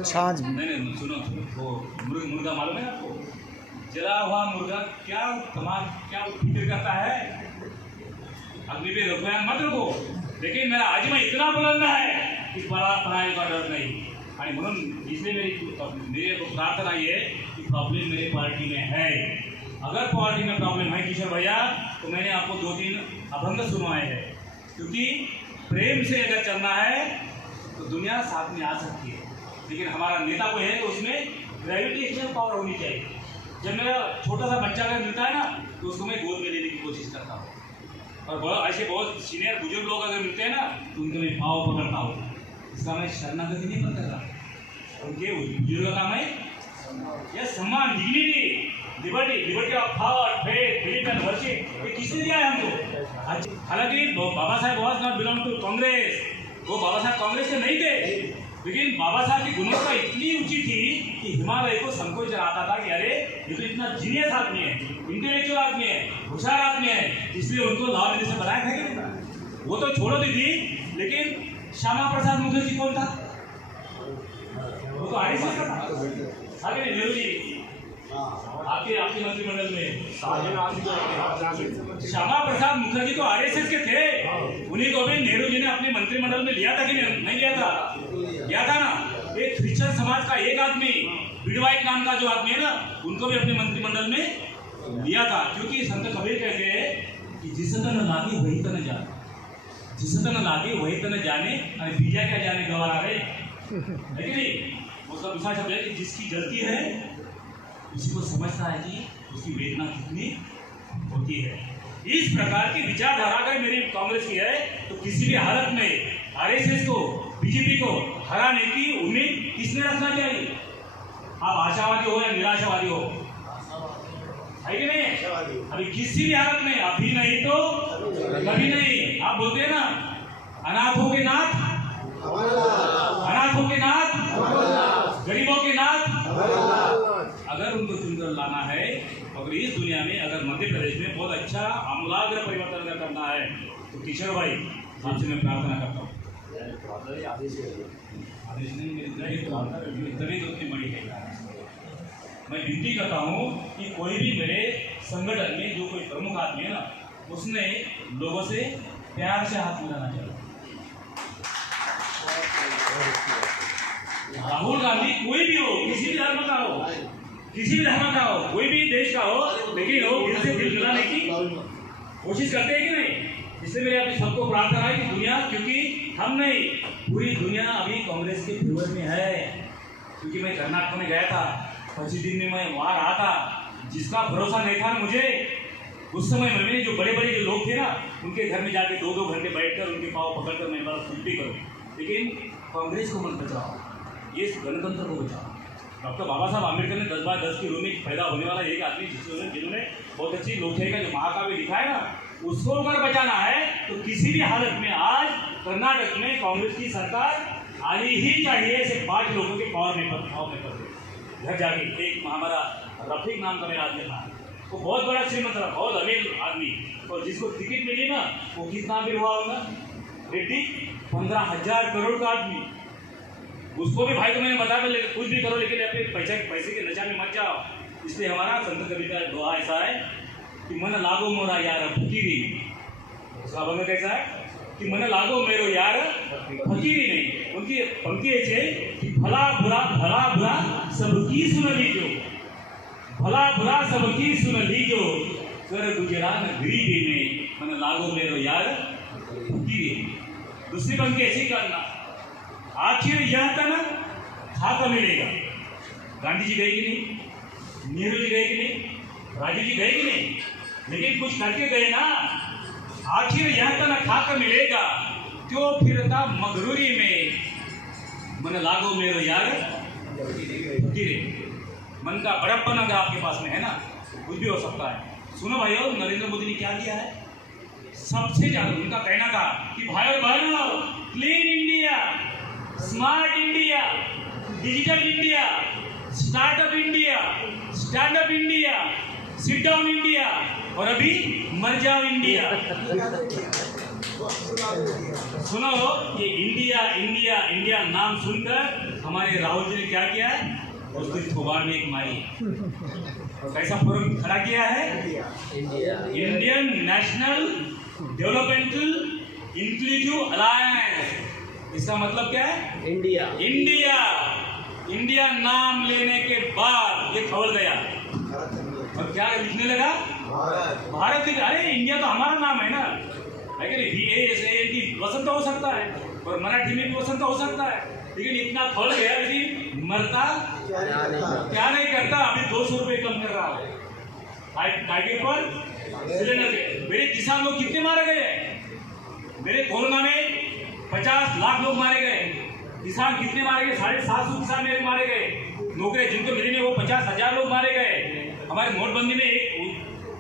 छाछ, नहीं सुनो, वो मुर्गा मालूम है आपको? जला हुआ मुर्गा क्या फिक्र करता है? अग्नि पे रखो या मत रखो, लेकिन मेरा आजिमा इतना बुलंद है कि पराये का डर नहीं। आणि म्हणून इसलिए मेरी प्रार्थना ये है कि प्रॉब्लम मेरी पार्टी में है। अगर पार्टी में प्रॉब्लम है किशोर भैया, तो मैंने आपको 2-3 अभंग सुनवाए हैं। क्योंकि प्रेम से अगर चलना है तो दुनिया साथ में आ सकती है, लेकिन हमारा नेता को है तो उसमें ग्रेविटेशनल पावर होनी चाहिए। जब मेरा छोटा सा बच्चा अगर मिलता है ना, तो उसको मैं गोद में लेने की कोशिश करता हूँ। और ऐसे बहुत सीनियर बुजुर्ग लोग अगर मिलते हैं ना, तो उनके मैं भाव पकड़ता हूँ। इसका मैं शरणागति नहीं पकड़ता, उनके बुजुर्ग का मैं यह सम्मान, dignity, liberty of thought, faith, belief and worship, ये किसने दिया है हमको? हालांकि Baba Saheb was not belong to Congress, वो बाबा साहब कांग्रेस के नहीं थे, लेकिन बाबा साहब की गुणवत्ता इतनी ऊंची थी कि हिमालय को संकोच आता था कि अरे ये तो इतना जीनियस आदमी है, इंटेलेक्चुअल आदमी है, होशियार आदमी है, इसलिए उनको लॉ मिनिस्टर बनाया था कि नहीं? वो तो छोड़ो दीदी, लेकिन श्यामा प्रसाद मुखर्जी कौन था? वो तो RSS का था। आगे नेहरू जी आपके मंत्रिमंडल में श्यामा प्रसाद मुखर्जी तो RSS के थे। उन्हीं को भी नेहरू जी ने अपने मंत्रिमंडल में लिया था कि नहीं लिया था? लिया था ना। एक क्रिश्चियन समाज का एक आदमी, बिडवाइट नाम का जो आदमी है ना, उनको भी अपने मंत्रिमंडल में लिया था। क्योंकि संत कबीर कहते हैं कि जिस तन लागी वही तन जाने, जिस तन लागी वही तन जाने, और बीजा क्या जाने गवारा रहे, है कि नहीं? उसका दूसरा शब्द है कि जिसकी जलती है उसी को समझता है कि उसकी वेदना कितनी होती है। इस प्रकार की विचारधारा अगर मेरी कांग्रेस की है, तो किसी भी हालत में RSS को, बीजेपी को हराने की उम्मीद किसने रखना चाहिए? आप आशावादी हो या निराशावादी हो, है कि नहीं? अभी किसी भी हालत में, अभी नहीं तो कभी नहीं। आप बोलते हैं ना, अनाथों के नाथ, अनाथों के नाथ, गरीबों के नाथ। अगर उनको चुनकर लाना है, अगर इस दुनिया में, अगर मध्य प्रदेश में बहुत अच्छा आमूलाग्र परिवर्तन अगर करना है, तो किशोर भाई आपसे मैं प्रार्थना करता हूँ। आदेश नहीं, मेरी तभी तो उतनी बड़ी है। मैं विनती करता हूँ कि कोई भी मेरे संगठन में जो कोई प्रमुख आदमी है ना, उसने लोगों से प्यार से हाथ मिलाना चाहिए। राहुल गांधी कोई भी हो, किसी भी धर्म का हो, किसी भी धर्म का हो, कोई भी देश का हो, लेकिन वो दिल से दिल मिलाने की कोशिश करते हैं कि नहीं? इसलिए मेरे आप सबको प्रार्थना है कि दुनिया, क्योंकि हम नहीं, पूरी दुनिया अभी कांग्रेस के फेवर में है। क्योंकि मैं कर्नाटक में गया था, 25 दिन में मैं वहाँ रहा था। जिसका भरोसा नहीं था ना मुझे, उस समय में जो बड़े बड़े जो लोग थे ना, उनके घर में जाके 2-2 घंटे बैठकर उनके पाँव पकड़कर मैं बड़ा स्तुति करूँ, लेकिन कांग्रेस को मत बचाओ, ये गणतंत्र को बचाओ। डॉक्टर बाबा साहब आम्बेडकर ने 10x10 के रूम में पैदा होने वाला एक आदमी जिन्होंने बहुत अच्छी लोकशाही का जो महाकाव्य लिखा है ना, उसको अगर बचाना है तो किसी भी हालत में आज कर्नाटक में कांग्रेस की सरकार आनी ही चाहिए। ऐसे 5 लोगों के पावर में घर जाके, एक हमारा रफीक नाम का मेरा आदमी था, वो बहुत बड़ा श्रीमंत था, बहुत अमीर आदमी, और जिसको टिकट मिली ना वो कितना अमीर हुआ होगा रेड्डी, 15,000 करोड़ का आदमी। उसको भी भाई को मैंने बताया लेकिन कुछ भी करो लेकिन अपने पैसे के नशा में मत जाओ। इसलिए हमारा संत कवि का दुआ ऐसा है कि मन लागो मोरा यार फकीरी, उसका बंद कैसा है कि मन लागो मेरो यार फकीरी नहीं। उनकी पंक्ति ऐसी है कि भला बुरा सबकी सुन लीजो, भला बुरा सबकी सुन लीजो, कर गुजरान गरीबी में, मन लागो मेरो यार फकीरी। दूसरी पंक्ति ऐसी करना, आखिर यह तन खाका मिलेगा। गांधी जी गए कि नहीं, नेहरू जी गए कि नहीं, राजीव जी गए कि नहीं, लेकिन कुछ करके गए ना। आखिर यह तन खाका मिलेगा, क्यों फिरता मगरूरी में, मन लागो मेरो यार फकीरे। मन का बड़प्पन अगर आपके पास में है ना, कुछ भी हो सकता है। सुनो भाइयों, नरेंद्र मोदी ने क्या किया है, सबसे ज्यादा उनका कहना था कि भाइयों बहनों, clean India, smart India, digital India, startup India, stand up India, sit down India, और अभी मर जाओ इंडिया। सुनो, ये इंडिया इंडिया इंडिया नाम सुनकर हमारे राहुल जी ने क्या किया है, उसको थोबार में एक मारी और कैसा फोरम खड़ा किया है, Indian national developmental inclusive alliance. इसका मतलब क्या है, इंडिया इंडिया इंडिया नाम लेने के बाद ये खबर गया और क्या लिखने लगा, भारत। अरे इंडिया तो हमारा नाम है ना, वसंत हो सकता है और मराठी में भी वसंत हो सकता है, लेकिन इतना फल गया, लेकिन मरता क्या नहीं करता। अभी 200 रुपये कम कर रहा है टाइगर पर सिलेंडर के। मेरे किसान लोग कितने मारे गए, मेरे कोरोना में 50 लाख लोग मारे गए। किसान कितने मारे गए, 750 किसान मेरे मारे गए। नौकरी जिनको मिली नहीं वो 50,000 लोग मारे गए। हमारे नोटबंदी में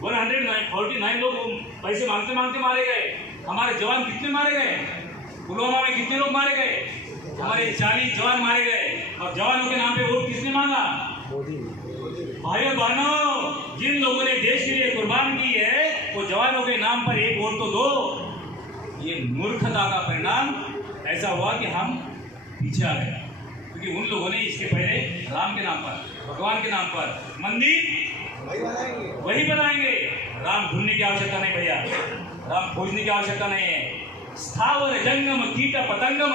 149 लोग पैसे मांगते मांगते मारे गए। हमारे जवान कितने मारे गए, पुलवामा में कितने लोग मारे गए, हमारे 40 जवान मारे गए। और जवानों के नाम पे वोट किसने मांगा, भाइयों बहनों, जिन लोगों ने देश के लिए कुर्बान की है वो जवानों के नाम पर एक वोट तो दो। ये मूर्खता का परिणाम ऐसा हुआ कि हम पीछे आ गए, क्योंकि उन लोगों ने इसके पहले राम के नाम पर, भगवान के नाम पर मंदिर वही बनाएंगे। राम ढूंढने की आवश्यकता नहीं भैया, राम खोजने की आवश्यकता नहीं है। स्थावर जंगम कीट पतंगम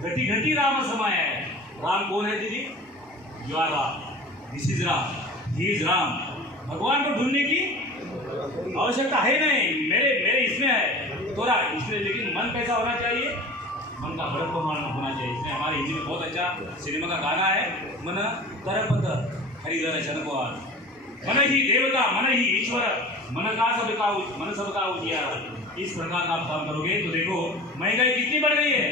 घटी घटी राम समाया है। राम कौन है दीदी, you are Ram, this is Ram, he is Ram. भगवान को ढूंढने की आवश्यकता है नहीं, मेरे इसमें है तोरा इसमें। लेकिन मन कैसा होना चाहिए, मन का बड़प्पन होना चाहिए। इसमें हमारे हिंदी में बहुत अच्छा सिनेमा का गाना है, मन तरपत हरिधर चनकोर, मन ही देवता मन ही ईश्वर, मन सबका उजियार। इस प्रकार का आप काम करोगे तो देखो महंगाई कितनी बढ़ गई है,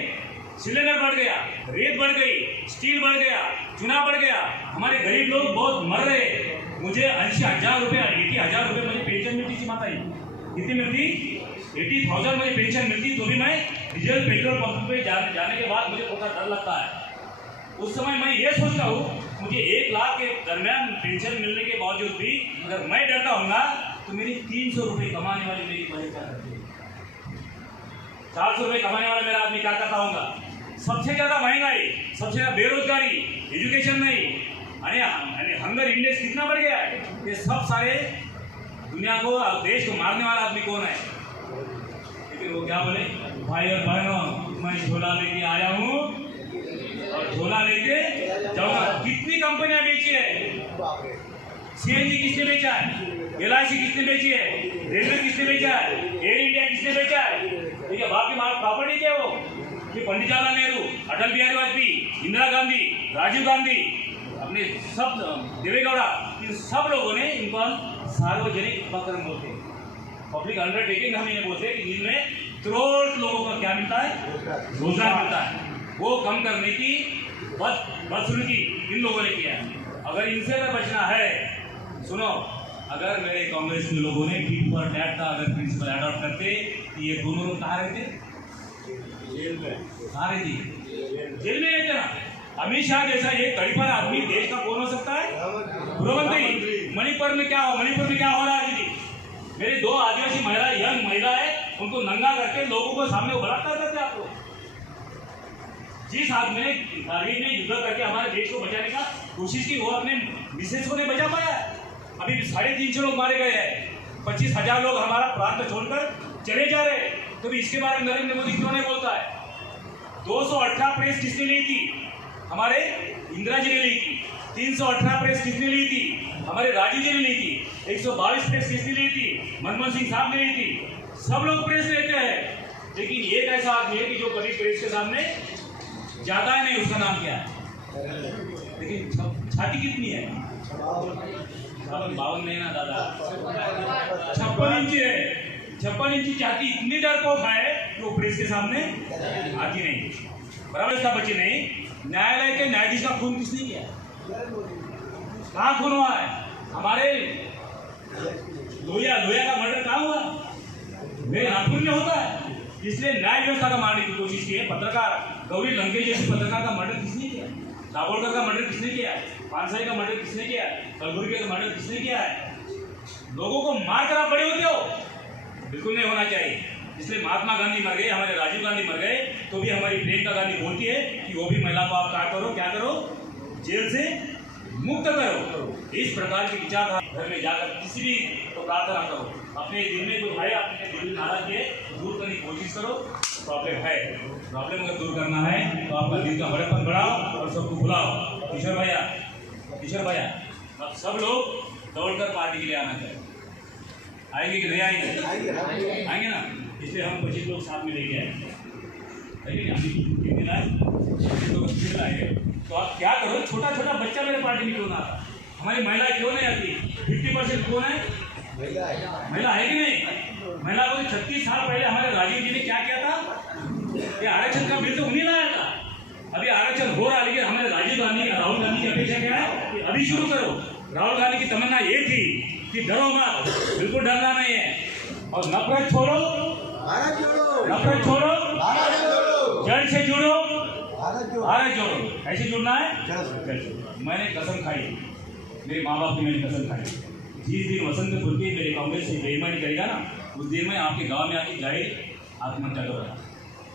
सिलेंडर बढ़ गया, रेत बढ़ गई, स्टील बढ़ गया, चूना बढ़ गया, हमारे गरीब लोग बहुत मर रहे। मुझे 80,000 रुपये 80,000 रुपये मुझे पेंशन मिलती थी माता जी, कितनी मिलती, 80,000 मुझे पेंशन मिलती, तो भी मैं डीजल पेट्रोल पंप पे जाने के बाद मुझे थोड़ा डर लगता है। उस समय मैं ये सोचता हूँ मुझे 1 लाख के दरमियान पेंशन मिलने के बावजूद भी अगर मैं डरता हूँगा तो मेरी 300 रुपये कमाने वाली मेरी बहन क्या करती है, 400 रुपये कमाने वाला मेरा आदमी क्या करता होगा। सबसे ज़्यादा महंगाई, सबसे ज़्यादा बेरोजगारी, एजुकेशन नहीं, हंगर इंडेक्स कितना बढ़ गया है। ये सब सारे दुनिया को देश को मारने वाला आदमी कौन है, लेकिन वो क्या बोले, भाई और बहनों मैं झोला लेके आया हूँ और झोला लेके जाऊंगा। कितनी कंपनियां बेची है, सीएनजी किसने बेचा है, LIC किसने बेची है, रेलवे किसने बेचा है, एयर इंडिया किसने बेचा है। देखिए बाप की प्रॉपर्टी क्या वो, ये पंडित जवाहरलाल नेहरू, अटल बिहारी वाजपेयी, इंदिरा गांधी, राजीव गांधी, अपने सब देवेगौड़ा, इन सब लोगों ने इनको सार्वजनिक उपक्रम बोलते हैं, पब्लिक अंडरटेकिंग हम इन्हें बोलते हैं कि जिनमें करोड़ लोगों का क्या मिलता है, रोजगार मिलता है। वो कम करने की बदसलूकी इन लोगों ने किया है। अगर इनसे अगर बचना है, सुनो, अगर मेरे कांग्रेस के लोगों ने टीम पर टैट का अगर प्रिंसिपल अडॉप्ट करते तो ये दोनों लोग कहाँ रहते, जेल में। कहाँ रहती, जेल में रहते ना। अमित शाह जैसा ये तड़ीपार आदमी देश का कौन हो सकता है? गृहमंत्री। मणिपुर में क्या हो रहा है दीदी? मेरी 2 आदिवासी महिला, यंग महिला है, उनको नंगा करके लोगों को सामने बलात्कार करते आप लोग। जिस आदमी ने कारगिल में युद्ध करके हमारे देश को बचाने का कोशिश की, वो अपने मिसेज को नहीं बचा पाया। अभी 350 लोग मारे गए हैं, 25,000 लोग हमारा प्रांत छोड़कर चले जा रहे हैं। तो भी इसके बारे में नरेंद्र मोदी क्यों नहीं बोलता है? 218 प्रेस किसने ली थी? हमारे इंदिरा जी ने ली थी। 318 प्रेस किसने ली थी? हमारे राजीव जी ने ली थी। 122 प्रेस किसने ली थी? मनमोहन सिंह साहब ने ली थी। सब लोग प्रेस लेते हैं, लेकिन एक ऐसा आदमी है कि जो कभी प्रेस के सामने जाता है नहीं। उसका नाम क्या है? लेकिन छाती कितनी है? 52 नहीं ना दादा, 56 इंच है। 56 इंच छाती इतनी डरपोक है कि वो प्रेस के सामने आती नहीं। बराबर इसका बच्चे नहीं। न्यायालय के न्यायाधीश का खून किसने किया? कहाँ खून हुआ है? हमारे लोहिया का मर्डर कहाँ हुआ? मेरे नागपुर में होता है। इसलिए न्याय व्यवस्था का मारने की कोशिश की है। पत्रकार गौरी लंकेश जैसे पत्रकार का मर्डर किसने किया? दाभोलकर का मर्डर किसने किया? पानसाई का मर्डर किसने किया? कलबुर्गी का मर्डर किसने किया है? लोगों को मार कर आप बड़े होते हो? बिल्कुल नहीं होना चाहिए। इसलिए महात्मा गांधी मर गए, हमारे राजीव गांधी मर गए, तो भी हमारी प्रियंका गांधी बोलती है कि वो भी महिला को आप क्या करो, जेल से मुक्त करो। इस प्रकार की विचारधारा घर में जाकर किसी भी तो प्रार्थना करो। अपने दिल में जो है, अपने दिल में नाराजगी है, दूर करने की कोशिश करो। प्रॉब्लम है, प्रॉब्लम अगर दूर करना है तो आपका दिल का बड़ेपन बढ़ाओ और सबको बुलाओ। किशोर भैया, अब सब लोग दौड़कर पार्टी के लिए आना चाहिए। आएंगे कि नहीं आएंगे? आएंगे ना। इसलिए हम 25 लोग साथ में लेके आए। तो आप क्या करो, छोटा बच्चा मेरे पार्टी में क्यों ना आता? हमारी महिलाएं क्यों नहीं आती? 50% कौन है? महिला है कि नहीं? महिला को 36 साल पहले हमारे राजीव जी ने क्या किया था? ये आरक्षण का बिल तो उन्हीं लाया था। अभी आरक्षण हो रहा है, लेकिन हमारे राजीव गांधी राहुल गांधी की अपेक्षा क्या है कि अभी शुरू करो। राहुल गांधी की तमन्ना ये थी कि डरो मत, बिल्कुल डरना नहीं है, और नफरत छोड़ो, जड़ से जुड़ो, भारत जोड़ो। ऐसे जुड़ना है। मैंने कसम खाई, मेरे माँ बाप की मैंने कसम खाई, जिस दिन वसंत खुल के मेरे कांग्रेस से बेईमानी करेगा ना, उस दिन में आपके गांव में आके जाहिर आत्महत्या करूँगा,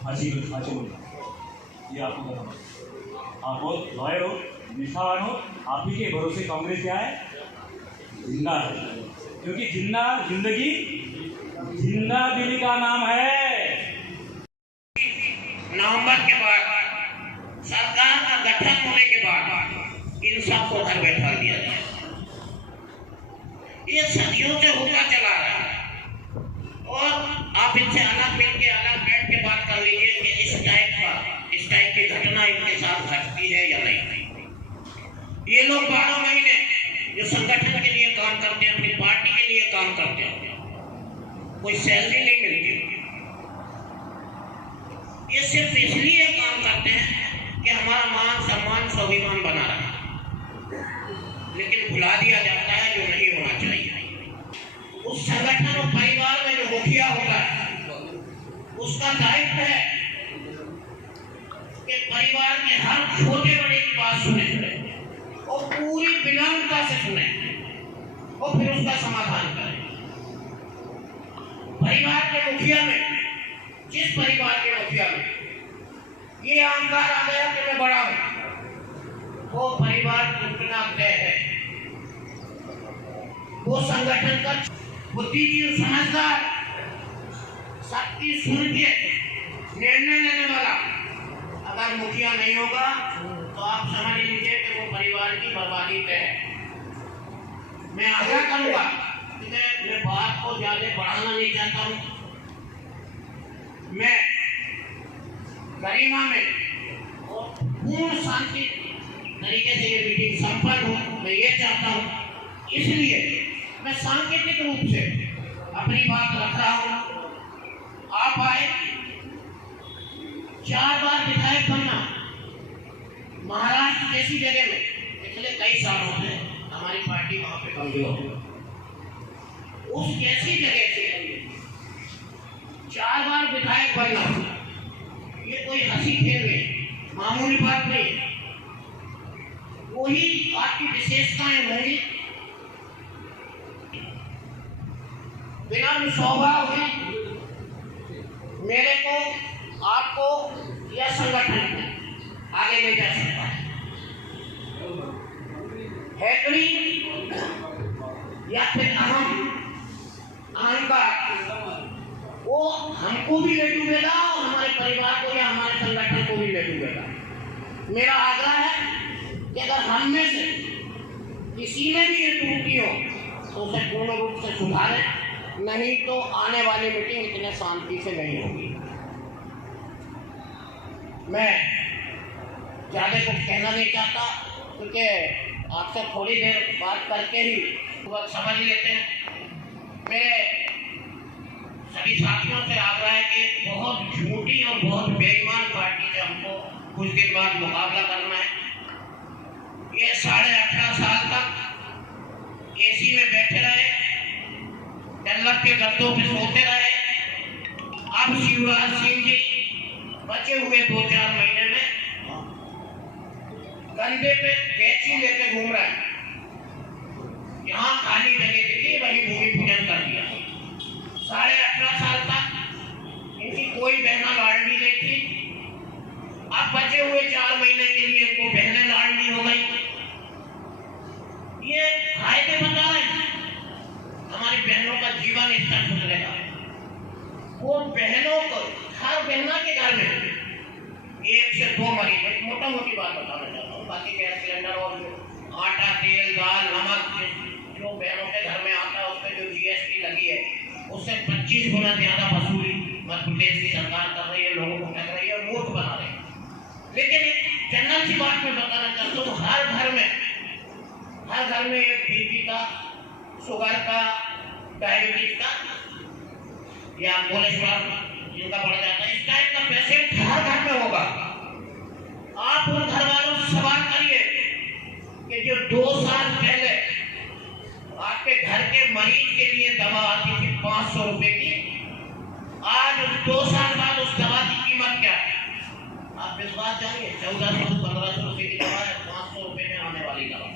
फांसी बोलूँगा। ये आपको बताऊँ। आप बहुत लॉयर हो, निष्ठावान हो। आप ही के भरोसे कांग्रेस क्या है? जिंदा है। क्योंकि जिंदगी जिंदा दिल का नाम है। नवंबर के बाद सरकार का गठन होने के बाद इन सबको घर बैठा दिया गया। ये सदियों से होता चला रहा है, और आप इनसे अलग मिलके अलग बैठ के बात कर लीजिए कि इस टाइप की घटना इनके साथ घटती है या नहीं। ये लोग 12 महीने जो संगठन के लिए काम करते हैं, अपनी पार्टी के लिए काम करते हैं, कोई सैलरी नहीं मिलती। ये सिर्फ इसलिए काम करते हैं कि हमारा मान सम्मान स्वाभिमान बना रहा, लेकिन भुला दिया जाता है जो नहीं होना चाहिए। उस संगठन और परिवार में जो मुखिया होता है, उसका दायित्व है कि परिवार के हर छोटे बड़े की बात सुने और पूरी विनम्रता से सुने और फिर उसका समाधान करें। परिवार के मुखिया में, जिस परिवार के मुखिया में ये अहंकार आ गया कि मैं बड़ा हूं, वो परिवार टूटना तय है। वो संगठन का बुद्धिजीवी, समझदार, शक्ति सुन के निर्णय लेने वाला अगर मुखिया नहीं होगा तो आप समझ लीजिए कि वो परिवार की बर्बादी तय है। मैं आशा करूंगा कि मैं बात को ज्यादा बढ़ाना नहीं चाहता हूं। मैं गरिमा में और पूर्ण शांति तरीके से ये मीटिंग संपन्न हो, मैं ये चाहता हूं। इसलिए मैं सांकेतिक रूप से अपनी बात रख रहा हूं। आप आए, 4 बार विधायक बनना महाराष्ट्र जैसी जगह में पिछले कई सालों से हमारी पार्टी वहां पे कमजोर, उस जैसी जगह से 4 बार विधायक बनना ये कोई हंसी खेल नहीं, मामूली बात नहीं। वही आपकी विशेषताएं होंगी। बिना स्वभाव है मेरे को आपको यह संगठन आगे ले जा सकता है। हैकड़ी या फिर अहंकार वो हमको भी ले डूबेगा और हमारे परिवार को या हमारे संगठन को भी ले डूबेगा। मेरा आग्रह है कि अगर हम में से किसी में भी ये त्रुटि हो तो उसे पूर्ण रूप से सुधारें, नहीं तो आने वाली मीटिंग इतने शांति से नहीं होगी। मैं ज़्यादा कुछ कहना नहीं चाहता क्योंकि आपसे थोड़ी देर बात करके ही वक्त समझ लेते हैं। मेरे सभी साथियों से आग्रह है कि बहुत झूठी और बहुत बेईमान पार्टी से हमको कुछ दिन बाद मुकाबला करना है। ये 18.5 साल तक एसी में बैठे रहे, डल्लभ के गद्दों पे सोते रहे। अब शिवराज सिंह जी बचे हुए 2-4 महीने में कंधे पे कैंची लेके घूम रहे हैं। यहाँ खाली जगह दिखी वही भूमि पूजन कर दिया। 18.5 साल तक इनकी कोई बहना लाडली नहीं थी। अब बचे हुए 4 महीने के लिए इनको बहनें लाडली हो गई। ये फायदे बता रहे हैं हमारी बहनों का जीवन स्तर सुधरेगा। वो बहनों को हर बहना के घर में 1 से 2 मरीज, मोटा मोटी बात बताना चाहता हूँ, बाकी गैस सिलेंडर और आटा, तेल, दाल, नमक जो बहनों के घर में आता है उस पर जो GST लगी है उससे 25 गुना ज्यादा वसूली मध्य प्रदेश की सरकार कर रही है, लोगों को ठग रही है और मूर्ख बना रही है। लेकिन जनरल सी बात मैं बताना चाहता हूँ, हर घर में एक बीपी का, शुगर का, डायबिटीज का या कोलेस्ट्रॉल जिनका बढ़ जाता है, इस टाइप का पेशेंट हर घर में होगा। आप उन घर वालों से सवाल करिए कि जो 2 साल पहले आपके घर के मरीज के लिए दवा आती थी 500 रुपए की, आज 2 साल बाद उस दवा की कीमत क्या है? आप विश्वास जानिए, 1400-1500 रुपए की दवा है, 500 रुपए में आने वाली दवा।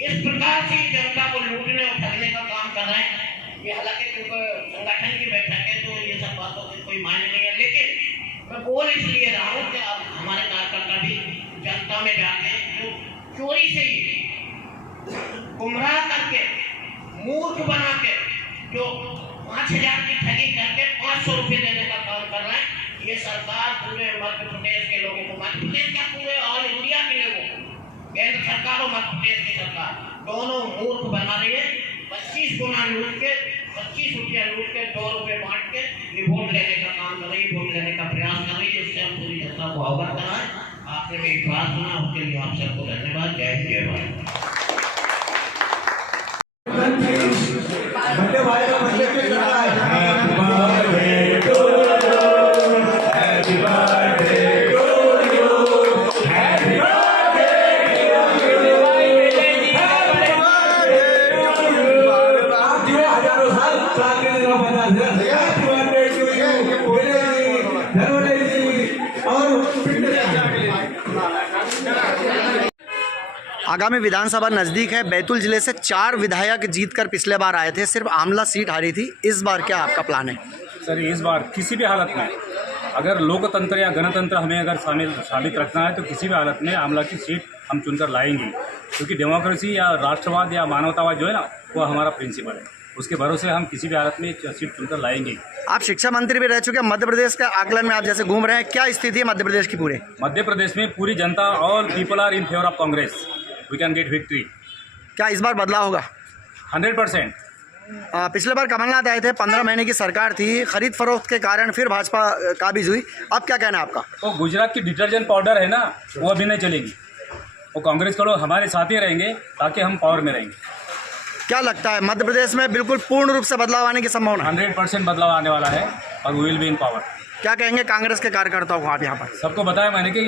इस प्रकार से जनता को लूटने और ठगने का काम कर रहे हैं। ये हालांकि संगठन की बैठक है तो ये सब बातों की कोई मायने नहीं है, लेकिन मैं बोल इसलिए रहा हूँ कि अब हमारे कार्यकर्ता भी जनता में जाके जो चोरी से ही गुमराह करके, मूर्ख बना के, जो 5000 की ठगी करके 500 रुपए देने का काम कर रहे हैं, ये सरकार पूरे मध्य प्रदेश के लोगों को, मध्य प्रदेश का पूरे ऑल इंडिया के लोगों को, केंद्र सरकार और मध्य प्रदेश की सरकार दोनों मूर्ख बना रही है। 25 गुना लूट के, 25 रुपया लूट के 2 रुपए बांट के ये वोट लेने का काम कर रही है, वोट लेने का प्रयास कर रही है। इससे हम पूरी जनता को अवगत कराएं। आपने मेरी बात सुना, उसके लिए आप सबको धन्यवाद। जय हिंद, जय भारत। आगामी विधानसभा नज़दीक है। बैतूल जिले से 4 विधायक जीतकर पिछले बार आए थे, सिर्फ आमला सीट हारी थी। इस बार क्या आपका प्लान है? सर, इस बार किसी भी हालत में अगर लोकतंत्र या गणतंत्र हमें अगर साबित रखना है तो किसी भी हालत में आमला की सीट हम चुनकर लाएंगे, क्योंकि डेमोक्रेसी या राष्ट्रवाद या मानवतावाद जो है ना, वो हमारा प्रिंसिपल है। उसके भरोसे हम किसी भी हालत में सीट चुनकर लाएंगे। आप शिक्षा मंत्री भी रह चुके हैं, मध्य प्रदेश के आकलन में आप जैसे घूम रहे हैं, क्या स्थिति है मध्य प्रदेश की? पूरे मध्य प्रदेश में पूरी जनता, all people are in favour of Congress. We can get victory. क्या इस बार बदलाव होगा? 100%। पिछले बार कमलनाथ आए थे, 15 महीने की सरकार थी, खरीद फरोख्त के कारण फिर भाजपा काबिज हुई। अब क्या कहना है आपका? तो गुजरात की डिटर्जेंट पाउडर है ना, वो अभी नहीं चलेगी। वो कांग्रेस के लोग हमारे साथ ही रहेंगे ताकि हम पावर में रहेंगे। क्या लगता है मध्य प्रदेश में बिल्कुल पूर्ण रूप से बदलाव आने की संभावना? 100% बदलाव आने वाला है और we will be in power. क्या कहेंगे कांग्रेस के कार्यकर्ताओं को आप यहाँ पर? सबको बताया मैंने कि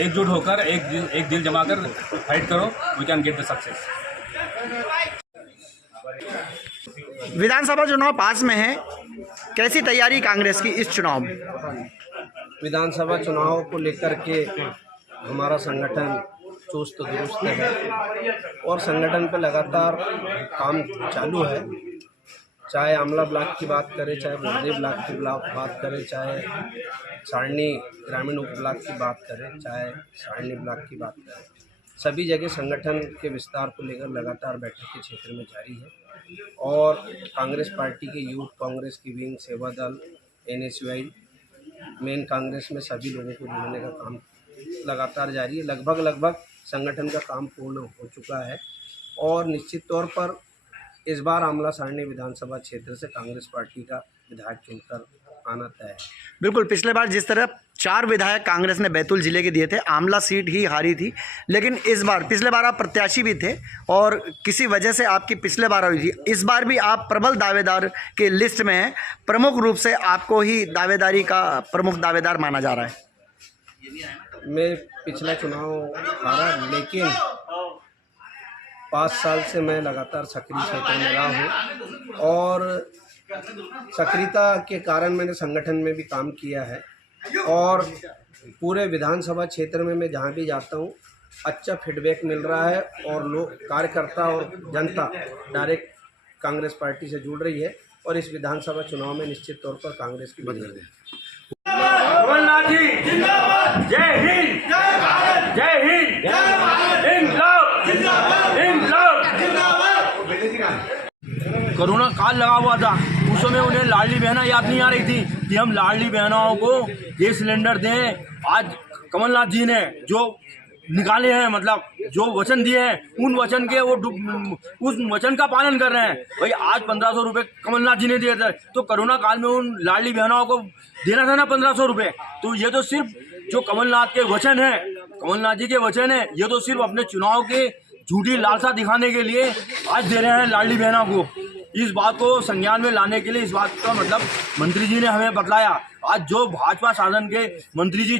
एकजुट होकर एक दिल जमाकर फाइट करो, we can get the success. विधानसभा चुनाव पास में है, कैसी तैयारी कांग्रेस की इस चुनाव में? विधानसभा चुनाव को लेकर के हमारा संगठन चुस्त दुरुस्त है और संगठन पे लगातार काम चालू है। चाहे आमला ब्लॉक की बात करें, चाहे बुर्दे ब्लॉक की बात करें, चाहे सारणी ग्रामीण उप ब्लॉक की बात करें, चाहे सारणी ब्लॉक की बात करें, सभी जगह संगठन के विस्तार को लेकर लगातार बैठकें क्षेत्र में जारी है। और कांग्रेस पार्टी के यूथ कांग्रेस की विंग, सेवा दल, NSUI, मेन कांग्रेस में सभी लोगों को जोड़ने का काम लगातार जारी है। लगभग संगठन का काम पूर्ण हो चुका है और निश्चित तौर पर इस बार आमला सारणी विधानसभा क्षेत्र से कांग्रेस पार्टी का विधायक चुनकर आना तय है। बिल्कुल, पिछले बार जिस तरह 4 विधायक कांग्रेस ने बैतूल जिले के दिए थे, आमला सीट ही हारी थी, लेकिन इस बार, पिछले बार आप प्रत्याशी भी थे और किसी वजह से आपकी पिछले बार हुई थी, इस बार भी आप प्रबल दावेदार के लिस्ट में हैं। प्रमुख रूप से आपको ही दावेदारी का प्रमुख दावेदार माना जा रहा है। मैं पिछला चुनाव हारा, लेकिन 5 साल से मैं लगातार सक्रिय क्षेत्र में रहा हूँ और सक्रियता के कारण मैंने संगठन में भी काम किया है और पूरे विधानसभा क्षेत्र में मैं जहाँ भी जाता हूँ अच्छा फीडबैक मिल रहा है और लोग, कार्यकर्ता और जनता डायरेक्ट कांग्रेस पार्टी से जुड़ रही है और इस विधानसभा चुनाव में निश्चित तौर पर कांग्रेस की बदल रही है। कमलनाथ जी जिंदाबाद, जय हिंद, जय हिंद, इनकलाब, इनकलाब। कोरोना काल लगा हुआ था, उस समय उन्हें लाडली बहना याद नहीं आ रही थी कि हम लाडली बहनाओं को गैस सिलेंडर दें। आज कमलनाथ जी ने जो निकाले हैं, मतलब जो वचन दिए हैं, उन वचन के वो उस वचन का पालन कर रहे हैं। भाई आज 1500 रुपये कमलनाथ जी ने दिए थे, तो कोरोना काल में उन लाडली बहनाओं को देना था ना 1500 रुपये। तो ये तो सिर्फ जो कमलनाथ के वचन है, कमलनाथ जी के वचन है, ये तो सिर्फ अपने चुनाव के झूठी लालसा दिखाने के लिए आज दे रहे हैं लाडली बहना को। इस बात को संज्ञान में लाने के लिए इस बात का मतलब मंत्री जी ने हमें बतलाया। आज जो भाजपा शासन के मंत्री जी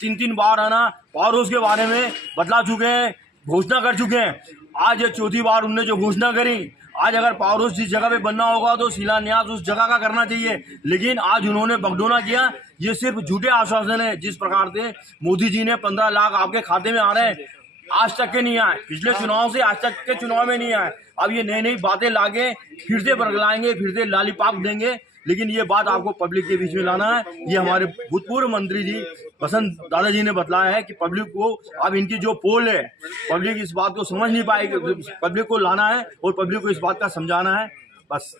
3 बार आना पावर हाउस के बारे में बतला चुके हैं, घोषणा कर चुके हैं। आज ये 4थी बार उनने जो घोषणा करी, आज अगर पावर हाउस जिस जगह पे बनना होगा तो शिलान्यास उस जगह का करना चाहिए, लेकिन आज उन्होंने बगडोना किया। ये सिर्फ झूठे आश्वासन है। जिस प्रकार से मोदी जी ने 15 लाख आपके खाते में आ रहे हैं, आज तक के नहीं आए, पिछले चुनाव से आज तक के चुनाव में नहीं आए। अब ये नई नई बातें लाके फिर से बरगलाएंगे, फिर से लालीपाप देंगे, लेकिन ये बात आपको पब्लिक के बीच में लाना है। ये हमारे भूतपूर्व मंत्री जी बसंत दादाजी ने बतलाया है कि पब्लिक को अब इनकी जो पोल है, पब्लिक इस बात को समझ नहीं पाएगी, पब्लिक को लाना है और पब्लिक को इस बात का समझाना है, बस।